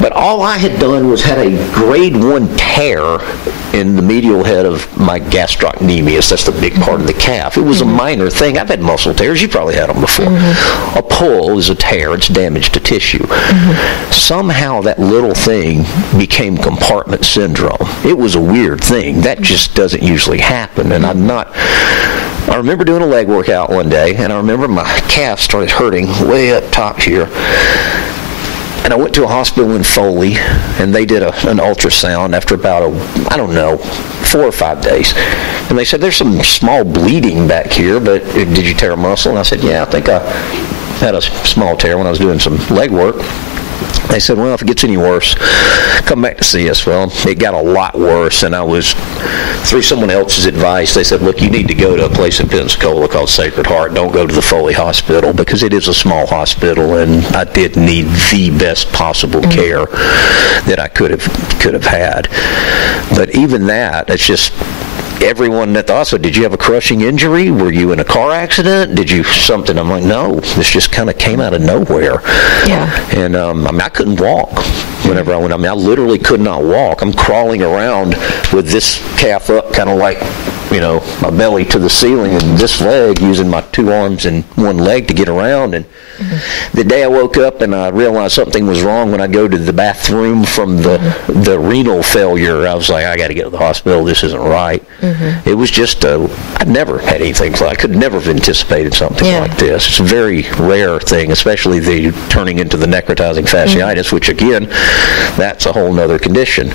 But all I had done was had a grade 1 tear in the medial head of my gastrocnemius. That's the big part of the calf. It was a minor thing. I've had muscle tears. You probably had them before. A pull is a tear. It's damage to tissue. Somehow that little thing became compartment syndrome. It was a weird thing. That just doesn't usually happen. And I remember doing a leg workout one day, and I remember my calf started hurting way up top here. And I went to a hospital in Foley, and they did an ultrasound after about 4 or 5 days. And they said, there's some small bleeding back here, but did you tear a muscle? And I said, yeah, I think I had a small tear when I was doing some leg work. They said, well, if it gets any worse, come back to see us. Well, it got a lot worse, and I was, through someone else's advice, they said, look, you need to go to a place in Pensacola called Sacred Heart. Don't go to the Foley Hospital, because it is a small hospital, and I did need the best possible care that I could have had. But even that, it's just... Everyone at the hospital, did you have a crushing injury? Were you in a car accident? Did you something? I'm like, no. This just kind of came out of nowhere. Yeah. And I couldn't walk whenever I went. I literally could not walk. I'm crawling around with this calf up, kind of like, my belly to the ceiling, and this leg, using my 2 arms and 1 leg to get around. And the day I woke up and I realized something was wrong when I go to the bathroom from the renal failure, I was like, I got to get to the hospital. This isn't right. It was just I'd never had anything like I could never have anticipated something like this. It's a very rare thing, especially the turning into the necrotizing fasciitis, which again, that's a whole other condition.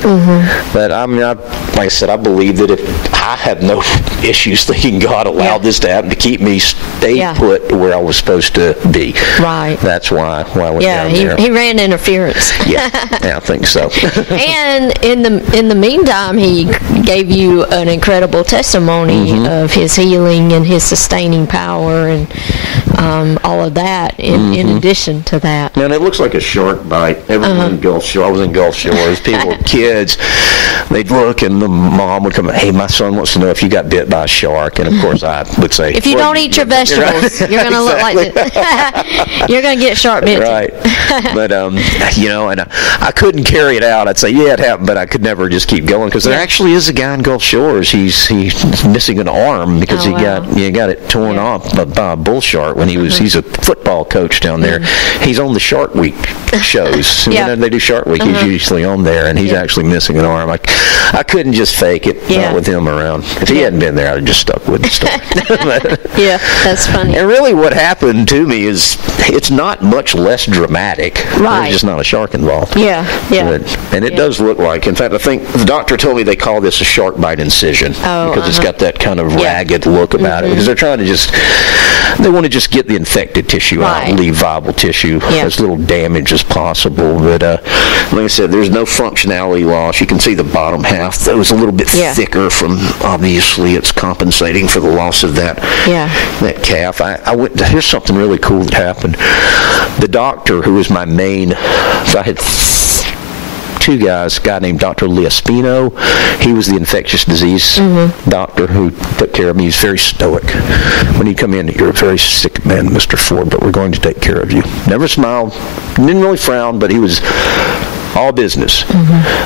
But like I said, I believe that if I have no issues thinking God allowed this to happen to keep me stay put where I was supposed to be. Right. That's why I went down there. He ran interference. Yeah, I think so. And in the meantime, he gave you an incredible testimony of his healing and his sustaining power and all of that in addition to that. And it looks like a shark bite. Everyone in Gulf Shore, I was in Gulf Shores, people with kids, they'd look and the mom would come, hey, my son wants to know if you got bit by a shark. And of course I would say, if you don't eat your vegetables, you're going to look like this. You're going to get shark bitten. Right. But, and I couldn't carry it out. I'd say, yeah, it happened, but I could never just keep going, because there actually is a guy in Gulf Shores. He's missing an arm because he got it torn off by a bull shark when he's a football coach down there. He's on the Shark Week shows. When they do Shark Week, he's usually on there, and he's actually missing an arm. I couldn't just fake it with him around. If he hadn't been there, I'd have just stuck with the story. Yeah, that's funny. And really what happened to me is it's not much less dramatic. Right. There's just not a shark involved. Yeah. And it does look like, in fact, I think the doctor told me they call this a shark bite incision because it's got that kind of ragged look about it, because they're trying to they want to just get the infected tissue out and leave viable tissue, as little damage as possible. But like I said, there's no functionality loss. You can see the bottom half, though, is a little bit thicker from, obviously, it's compensating for the loss of that calf. Here's something really cool that happened. The doctor who was my main, so I had 2 guys, a guy named Dr. Liaspino. He was the infectious disease doctor who took care of me. He's very stoic. When he'd come in, you're a very sick man, Mr. Ford, but we're going to take care of you. Never smiled, didn't really frown, but he was all business.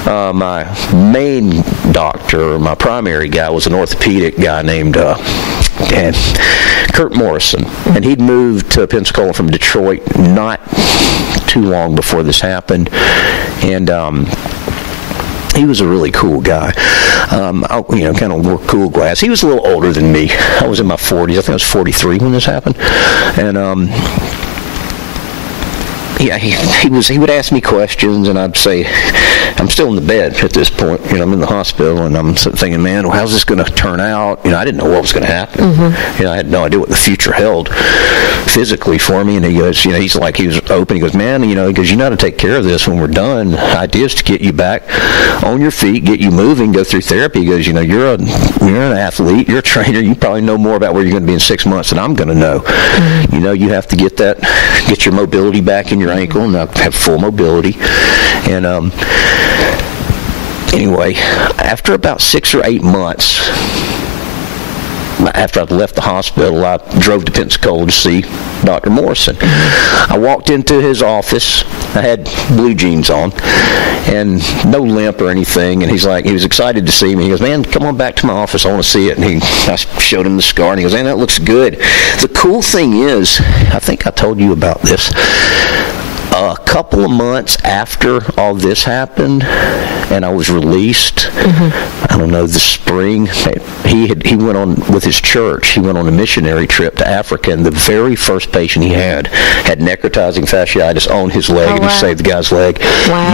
My main doctor, my primary guy, was an orthopedic guy named and Kurt Morrison, and he'd moved to Pensacola from Detroit not too long before this happened, and he was a really cool guy. Kind of wore cool glass. He was a little older than me. I was in my 40s. I think I was 43 when this happened, and he would ask me questions, and I'd say, I'm still in the bed at this point. I'm in the hospital, and I'm thinking, man, well, how's this going to turn out? I didn't know what was going to happen. I had no idea what the future held physically for me. And he goes, he was open. He goes, man, he goes, you know how to take care of this when we're done. The idea is to get you back on your feet, get you moving, go through therapy. He goes, you're an athlete, you're a trainer. You probably know more about where you're going to be in 6 months than I'm going to know. You have to get your mobility back in your ankle and have full mobility. And anyway, after about 6 or 8 months after I'd left the hospital, I drove to Pensacola to see Dr. Morrison. I walked into his office. I had blue jeans on and no limp or anything, and he was excited to see me. He goes, man, come on back to my office, I want to see it. And I showed him the scar, and he goes, man, that looks good. The cool thing is, I think I told you about this, a couple of months after all this happened and I was released, I don't know, the spring, he went on with his church. He went on a missionary trip to Africa, and the very first patient he had necrotizing fasciitis on his leg, and he saved the guy's leg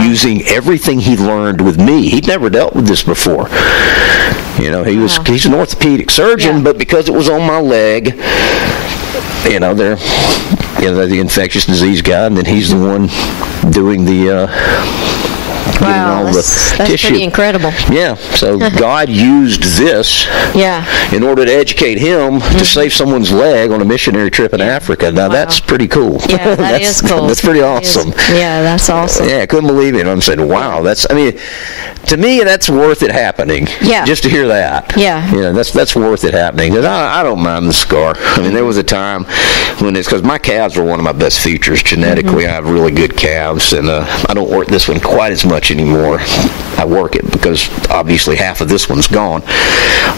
using everything he learned with me. He'd never dealt with this before. He's an orthopedic surgeon, but because it was on my leg, they're the infectious disease guy, and then he's the one doing the all that's tissue. Pretty incredible. Yeah, so God used this in order to educate him to save someone's leg on a missionary trip in Africa. Now, that's pretty cool. Yeah, that is cool. That's pretty awesome. That's awesome. Yeah, I couldn't believe it. I'm saying, wow, to me, that's worth it happening. Yeah. Just to hear that. Yeah. That's worth it happening. Because I don't mind the scar. There was a time when it's because my calves were one of my best features genetically. I have really good calves, and I don't work this one quite as much anymore. I work it because obviously half of this one's gone.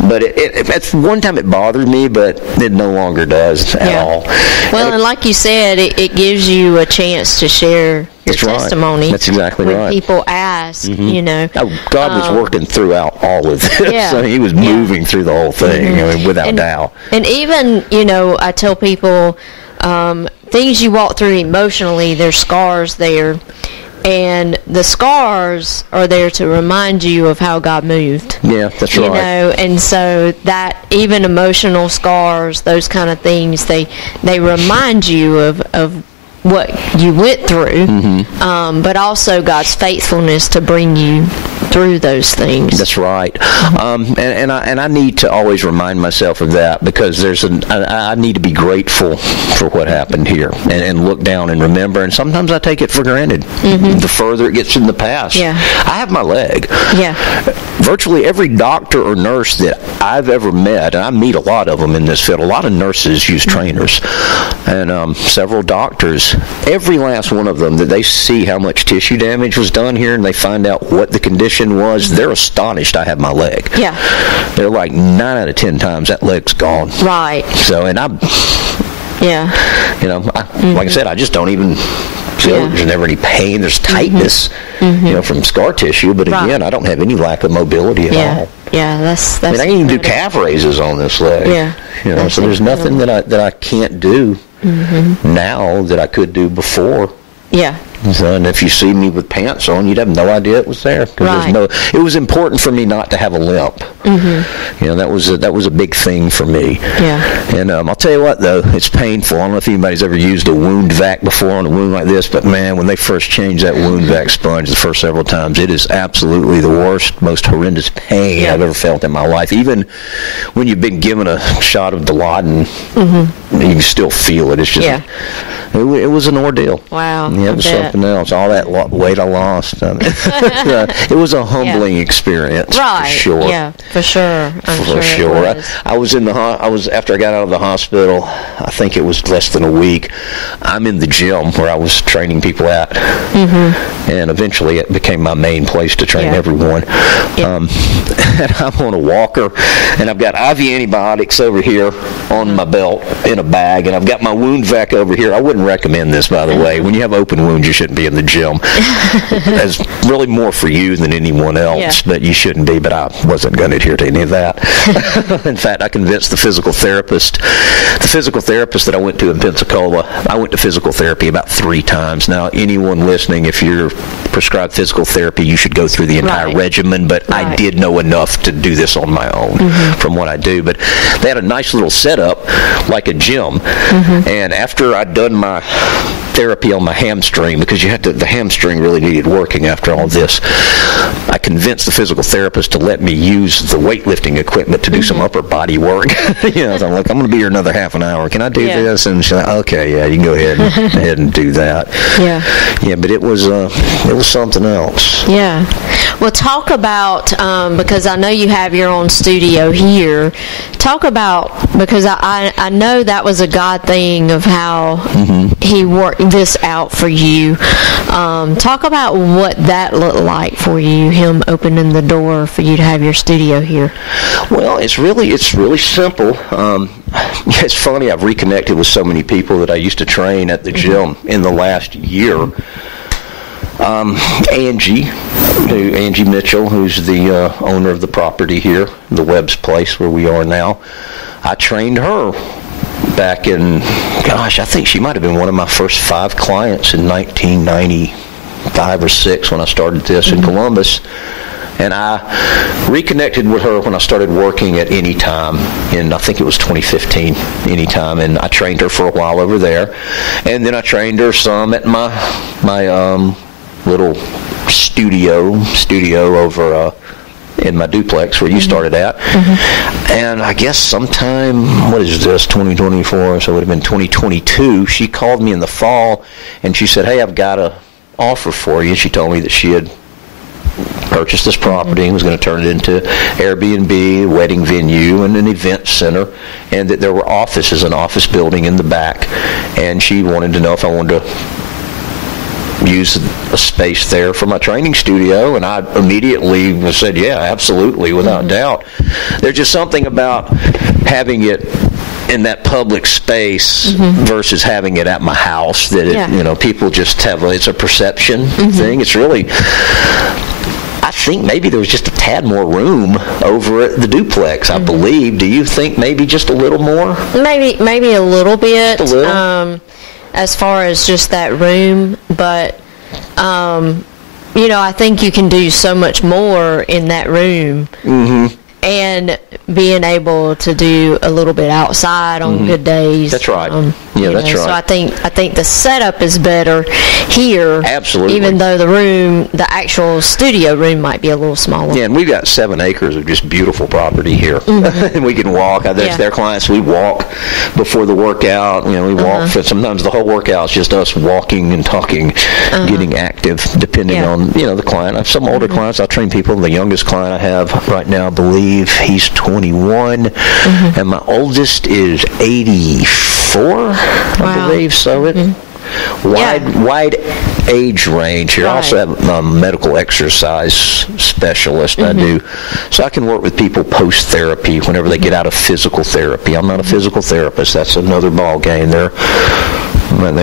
But at one time it bothered me, but it no longer does at all. Well, and like you said, it gives you a chance to share your testimony. That's exactly right. When people ask, God was working throughout all of this. Yeah. So he was moving through the whole thing, without doubt. And even, I tell people, things you walk through emotionally, there's scars there. And the scars are there to remind you of how God moved. Yeah, that's right. And so that even emotional scars, those kind of things, they remind you of what you went through, but also God's faithfulness to bring you through those things. That's right. And I need to always remind myself of that, because I need to be grateful for what happened here and look down and remember. And sometimes I take it for granted. The further it gets in the past. Yeah. I have my leg. Yeah. Virtually every doctor or nurse that I've ever met, and I meet a lot of them in this field, a lot of nurses use trainers, and several doctors, every last one of them, that they see how much tissue damage was done here and they find out what the condition was, they're astonished I have my leg. Yeah. They're like 9 out of 10 times that leg's gone. Right. So, and like I said, I just don't even feel there's never any pain. There's tightness, from scar tissue, but again, I don't have any lack of mobility at all. Yeah, that's I can even do calf raises on this leg. Yeah. So there's nothing that I can't do now that I could do before. Yeah. So, and if you see me with pants on, you'd have no idea it was there. Right. It was important for me not to have a limp. That was a big thing for me. Yeah. And I'll tell you what, though, it's painful. I don't know if anybody's ever used a wound vac before on a wound like this, but man, when they first changed that wound vac sponge the first several times, it is absolutely the worst, most horrendous pain I've ever felt in my life. Even when you've been given a shot of Dilaudid, you can still feel it. It's just It was an ordeal. Wow. Yeah, it was something else. All that weight I lost. It was a humbling experience. Right. For sure. Yeah, for sure. For sure. I was after I got out of the hospital, I think it was less than a week, I'm in the gym where I was training people at. Mm-hmm. And eventually it became my main place to train everyone. And I'm on a walker, and I've got IV antibiotics over here on my belt in a bag, and I've got my wound vac over here. I wouldn't recommend this, by the way. When you have open wounds, you shouldn't be in the gym. It's really more for you than anyone else, but you shouldn't be. But I wasn't going to adhere to any of that. In fact, I convinced the physical therapist that I went to in Pensacola. I went to physical therapy about 3 times. Now, anyone listening, if you're prescribed physical therapy, you should go through the entire regimen, but I did know enough to do this on my own from what I do. But they had a nice little setup like a gym, and after I'd done my therapy on my hamstring, because the hamstring really needed working after all this, I convinced the physical therapist to let me use the weightlifting equipment to do some upper body work. So I'm like, I'm going to be here another half an hour. Can I do this? And she's like, okay, you can go ahead and do that. But it was something else. Well, talk about, because I know you have your own studio here, talk about, because I know that was a God thing of how he worked this out for you. Talk about what that looked like for you, him opening the door for you to have your studio here. Well, it's really simple. It's funny, I've reconnected with so many people that I used to train at the gym in the last year. Angie Mitchell, who's the owner of the property here, the Webb's place where we are now, I trained her back in, I think she might have been one of my first 5 clients in 1995 or 6 when I started this in Columbus. And I reconnected with her when I started working at Anytime in, I think it was 2015, Anytime, and I trained her for a while over there. And then I trained her some at my little studio over in my duplex where you started at. And I guess sometime, what is this, 2024, so it would have been 2022, she called me in the fall and she said, hey, I've got an offer for you. She told me that she had purchased this property and was going to turn it into Air BNB, a wedding venue, and an event center, and that there were offices, an office building in the back, and she wanted to know if I wanted to use a space there for my training studio, and I immediately said, yeah, absolutely, without doubt. There's just something about having it in that public space versus having it at my house that people just have, it's a perception thing. It's really, I think maybe there was just a tad more room over at the duplex, I believe. Do you think maybe just a little more? Maybe a little bit. Just a little? As far as just that room, but I think you can do so much more in that room. And being able to do a little bit outside on good days. That's right. That's right. So I think the setup is better here. Absolutely. Even though the actual studio room might be a little smaller. Yeah, and we've got 7 acres of just beautiful property here. And we can walk. That's their clients. We walk before the workout. We walk. Sometimes the whole workout's just us walking and talking, getting active, depending on the client. I have some older clients. I train people. The youngest client I have right now, I believe he's 21, and my oldest is 84, I believe. So it wide age range here. I also have a medical exercise specialist. I do, so I can work with people post therapy whenever they get out of physical therapy. I'm not a physical therapist. That's another ball game. They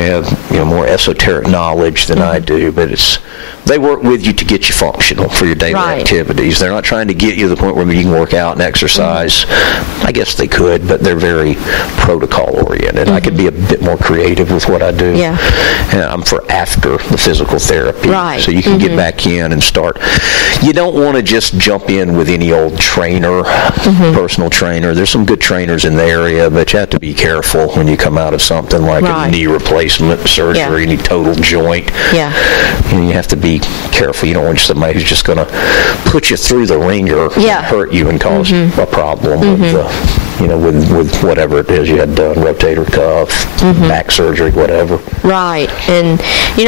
have more esoteric knowledge than I do, but they work with you to get you functional for your daily activities. They're not trying to get you to the point where you can work out and exercise. I guess they could, but they're very protocol-oriented. I could be a bit more creative with what I do. And I'm for after the physical therapy. So you can get back in and start. You don't want to just jump in with any old trainer, personal trainer. There's some good trainers in the area, but you have to be careful when you come out of something like a knee replacement surgery, any total joint. You have to be be careful. You don't want somebody who's just going to put you through the ringer and hurt you and cause a problem with whatever it is you had done, rotator cuff, back surgery, whatever. Right. And,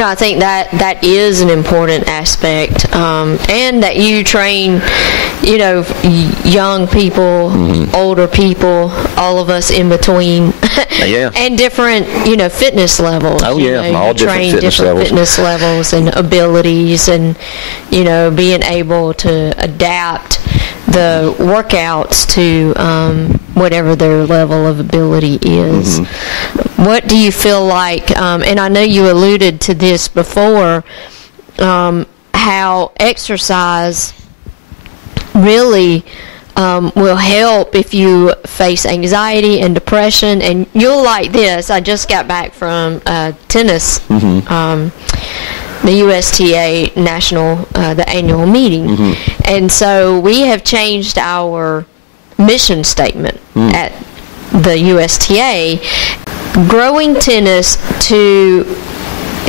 I think that is an important aspect. And that you train, young people, older people, all of us in between, and different, fitness levels. Oh, yeah, all train different fitness levels and abilities, and, being able to adapt the workouts to whatever their level of ability is. What do you feel like, and I know you alluded to this before, how exercise really will help if you face anxiety and depression. And you'll like this. I just got back from tennis, the USTA national, the annual meeting. And so we have changed our mission statement at the USTA, growing tennis to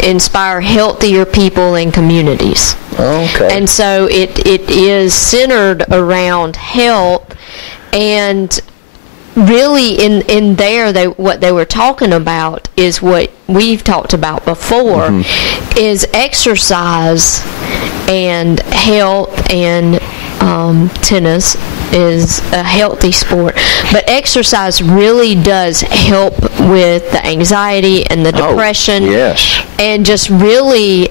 inspire healthier people and communities. Okay. And so it is centered around health, and really in there what they were talking about is what we've talked about before, is exercise and health, and tennis is a healthy sport, but exercise really does help with the anxiety and the depression. Yes. And just really,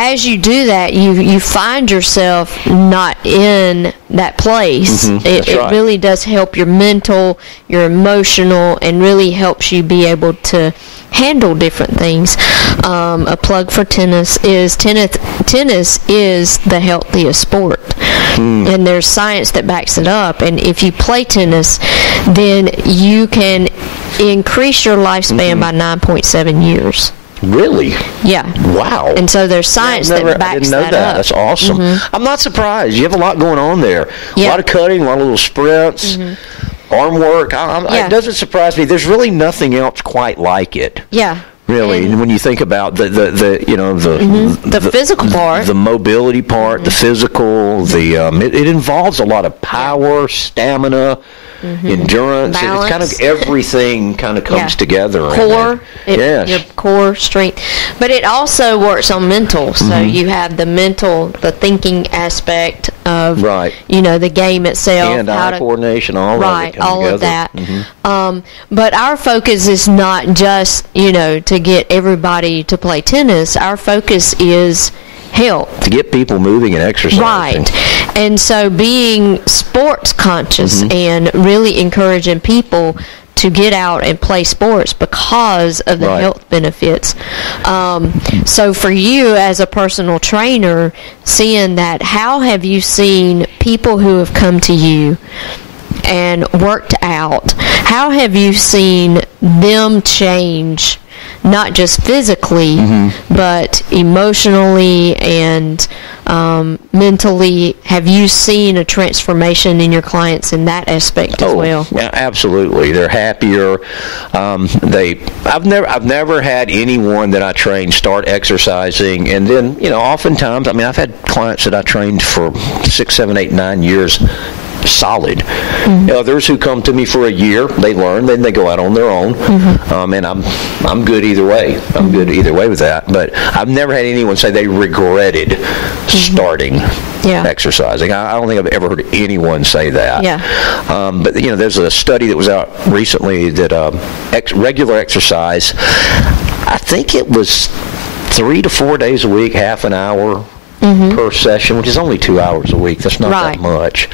as you do that, you find yourself not in that place. It really does help your mental, your emotional, and really helps you be able to handle different things. A plug for tennis is tennis is the healthiest sport, and there's science that backs it up. And if you play tennis, then you can increase your lifespan by 9.7 years. Really? Yeah. Wow. And so there's science that backs I didn't know that that. up. That's awesome. I'm not surprised. You have a lot going on there. A lot of cutting, a lot of little sprints, arm work. It doesn't surprise me. There's really nothing else quite like it. Yeah. Really, and when you think about the physical part, the mobility part, the physical, it involves a lot of power, stamina, endurance. Balance. It's kind of everything kind of comes together. Core, your core strength, but it also works on mental. So you have the mental, the thinking aspect of the game itself, and eye coordination, all of that. But our focus is not just to get everybody to play tennis. Our focus is health, to get people moving and exercising. Right. And so being sports conscious and really encouraging people to get out and play sports because of the health benefits. So for you as a personal trainer, seeing that, how have you seen people who have come to you and worked out, how have you seen them change, not just physically, but emotionally and mentally? Have you seen a transformation in your clients in that aspect as well? Yeah, absolutely. They're happier. I've never had anyone that I trained start exercising, and then oftentimes, I've had clients that I trained for 6, 7, 8, 9 years. Solid. Others who come to me for a year, they learn, then they go out on their own, and I'm good either way. I'm good either way with that. But I've never had anyone say they regretted starting exercising. I don't think I've ever heard anyone say that. But there's a study that was out recently that regular exercise, I think it was 3 to 4 days a week, half an hour per session, which is only 2 hours a week. That's not that much.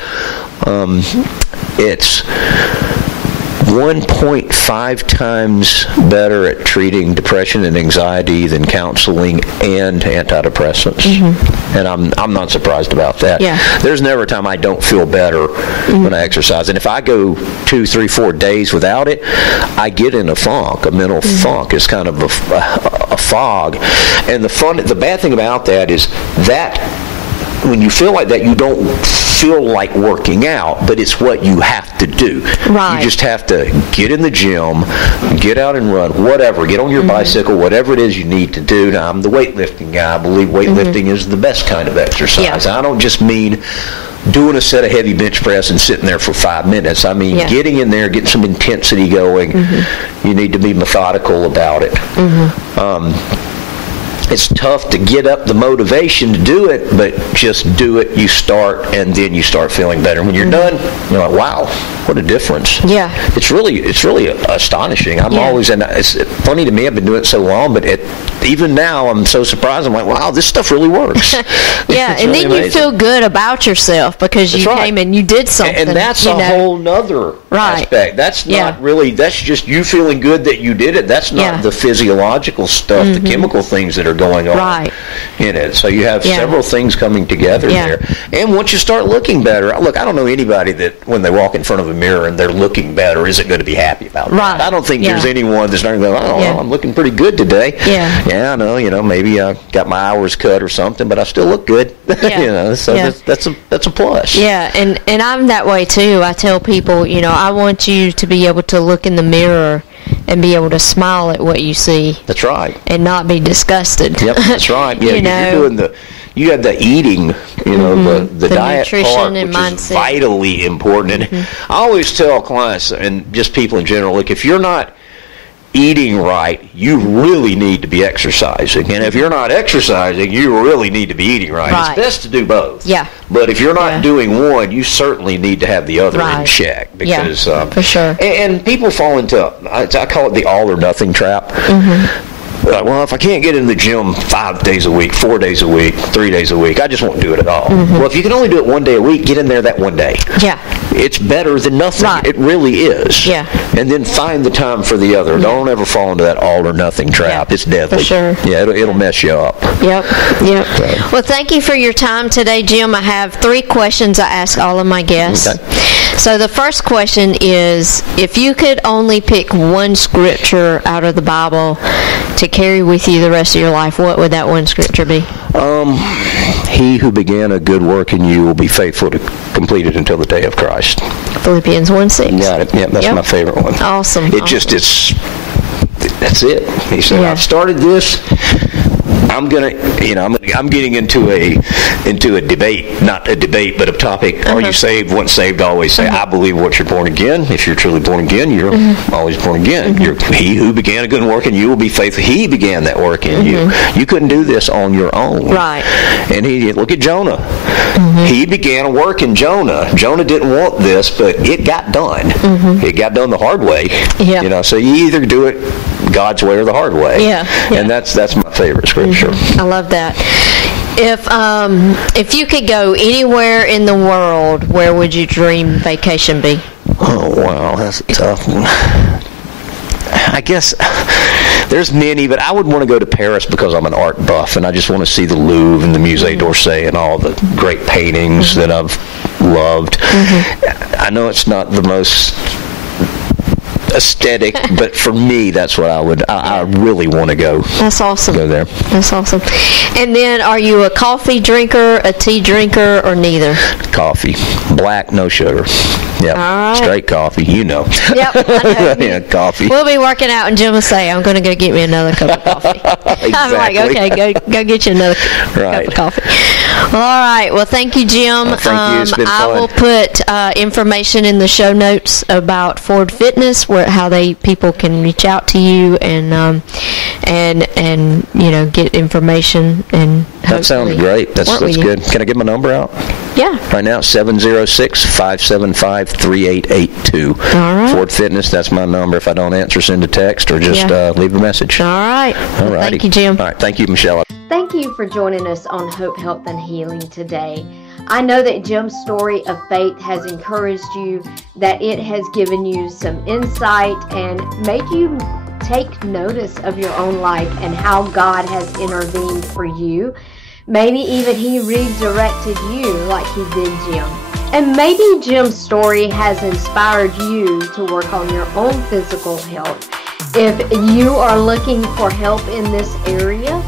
It's 1.5 times better at treating depression and anxiety than counseling and antidepressants. And I'm not surprised about that. There's never a time I don't feel better when I exercise. And if I go 2, 3, 4 days without it, I get in a funk, a mental funk. It's kind of a fog. And the bad thing about that is that when you feel like that, you don't feel like working out, but it's what you have to do. Right. You just have to get in the gym, get out and run, whatever, get on your bicycle, whatever it is you need to do. Now, I'm the weightlifting guy. I believe weightlifting is the best kind of exercise. I don't just mean doing a set of heavy bench press and sitting there for 5 minutes. I mean, getting in there, getting some intensity going. You need to be methodical about it. It's tough to get up the motivation to do it, but just do it. You start, and then you start feeling better. When you're done, you're like, wow, what a difference. Yeah. It's really astonishing. I'm always, and it's funny to me, I've been doing it so long, but even now I'm so surprised. I'm like, wow, this stuff really works. And really then amazing. You feel good about yourself because you came and you did something. And that's a whole nother aspect. That's not really, that's just you feeling good that you did it. That's not the physiological stuff, the chemical things that are going on in it. So you have several things coming together there. And once you start looking better, look, I don't know anybody that when they walk in front of a mirror and they're looking better isn't going to be happy about that. I don't think there's anyone that's not going to go, oh, well, I'm looking pretty good today. Yeah, I know, maybe I got my hours cut or something, but I still look good. So that's a plus. Yeah, and I'm that way too. I tell people, I want you to be able to look in the mirror and be able to smile at what you see. That's right. And not be disgusted. Yep, that's right. Yeah, you're doing you have the eating, the diet part, which mindset. Is vitally important. And I always tell clients and just people in general, look, if you're not eating right, you really need to be exercising. And if you're not exercising, you really need to be eating right. It's best to do both. Yeah. But if you're not doing one, you certainly need to have the other in check. Because, for sure. And people fall into, I call it the all or nothing trap. Like, well, if I can't get in the gym 5 days a week, 4 days a week, 3 days a week, I just won't do it at all. Well, if you can only do it 1 day a week, get in there that 1 day. Yeah. It's better than nothing. It really is. Yeah. And then find the time for the other. Don't ever fall into that all or nothing trap. It's deadly. For sure. Yeah, it'll mess you up. Yep. So. Well, thank you for your time today, Jim. I have 3 questions I ask all of my guests. Okay. So the first question is, if you could only pick one scripture out of the Bible to carry with you the rest of your life, what would that one scripture be? He who began a good work in you will be faithful to complete it until the day of Christ. Philippians 1:6. Got it. Yeah, that's my favorite one. Awesome. That's it. He said, I've started this. I'm getting into a debate, not a debate, but a topic. Are you saved? Once saved, always saved. I believe once you're born again, if you're truly born again, you're always born again. He who began a good work in you will be faithful. He began that work in you. You couldn't do this on your own. Right. And look at Jonah. He began a work in Jonah. Jonah didn't want this, but it got done. It got done the hard way. Yeah. So you either do it God's way or the hard way. Yeah. And that's my favorite scripture. I love that. If you could go anywhere in the world, where would your dream vacation be? Oh, wow, that's a tough one. I guess there's many, but I would want to go to Paris because I'm an art buff, and I just want to see the Louvre and the Musée d'Orsay and all the great paintings that I've loved. I know it's not the most aesthetic, but for me, that's what I really want to go. That's awesome. Go there. That's awesome. And then, are you a coffee drinker, a tea drinker, or neither? Coffee. Black, no sugar. Yep. All right. Straight coffee, Yep. I know. Yeah, coffee. We'll be working out, and Jim will say, I'm going to go get me another cup of coffee. Exactly. I'm like, okay, go get you another cup of coffee. Well, all right. Well, thank you, Jim. Thank you. It's been fun. I will put information in the show notes about Ford Fitness, how people can reach out to you and get information. And that sounds great. That's good. Can I get my number out? Yeah. Right now, 706-575-3882. All right. Ford Fitness, that's my number. If I don't answer, send a text or just leave a message. All right. All right. Thank you, Jim. All right. Thank you, Michelle. Thank you for joining us on Hope, Health, and Healing today. I know that Jim's story of faith has encouraged you, that it has given you some insight and made you take notice of your own life and how God has intervened for you. Maybe even He redirected you like He did Jim. And maybe Jim's story has inspired you to work on your own physical health. If you are looking for help in this area,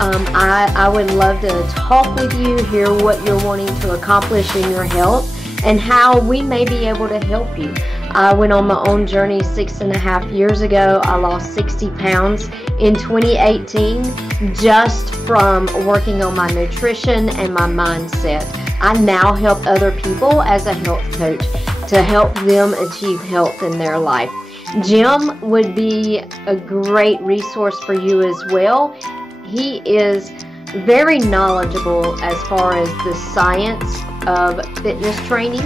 I would love to talk with you, hear what you're wanting to accomplish in your health, and how we may be able to help you. I went on my own journey 6.5 years ago. I lost 60 pounds in 2018 just from working on my nutrition and my mindset. I now help other people as a health coach to help them achieve health in their life. Jim would be a great resource for you as well. He is very knowledgeable as far as the science of fitness training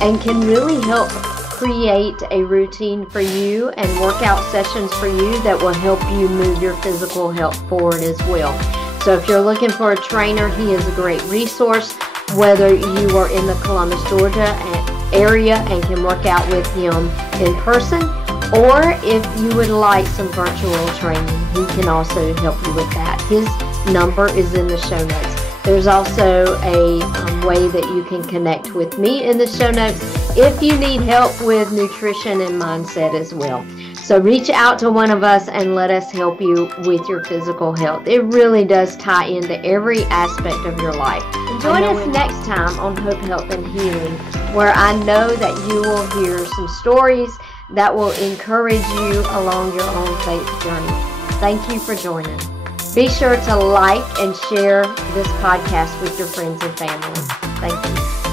and can really help create a routine for you and workout sessions for you that will help you move your physical health forward as well. So if you're looking for a trainer, he is a great resource, whether you are in the Columbus, Georgia area and can work out with him in person, or if you would like some virtual training, he can also help you with that. His number is in the show notes. There's also a way that you can connect with me in the show notes if you need help with nutrition and mindset as well. So reach out to one of us and let us help you with your physical health. It really does tie into every aspect of your life. Join us next time on Hope, Health, and Healing, where I know that you will hear some stories that will encourage you along your own faith journey. Thank you for joining. Be sure to like and share this podcast with your friends and family. Thank you.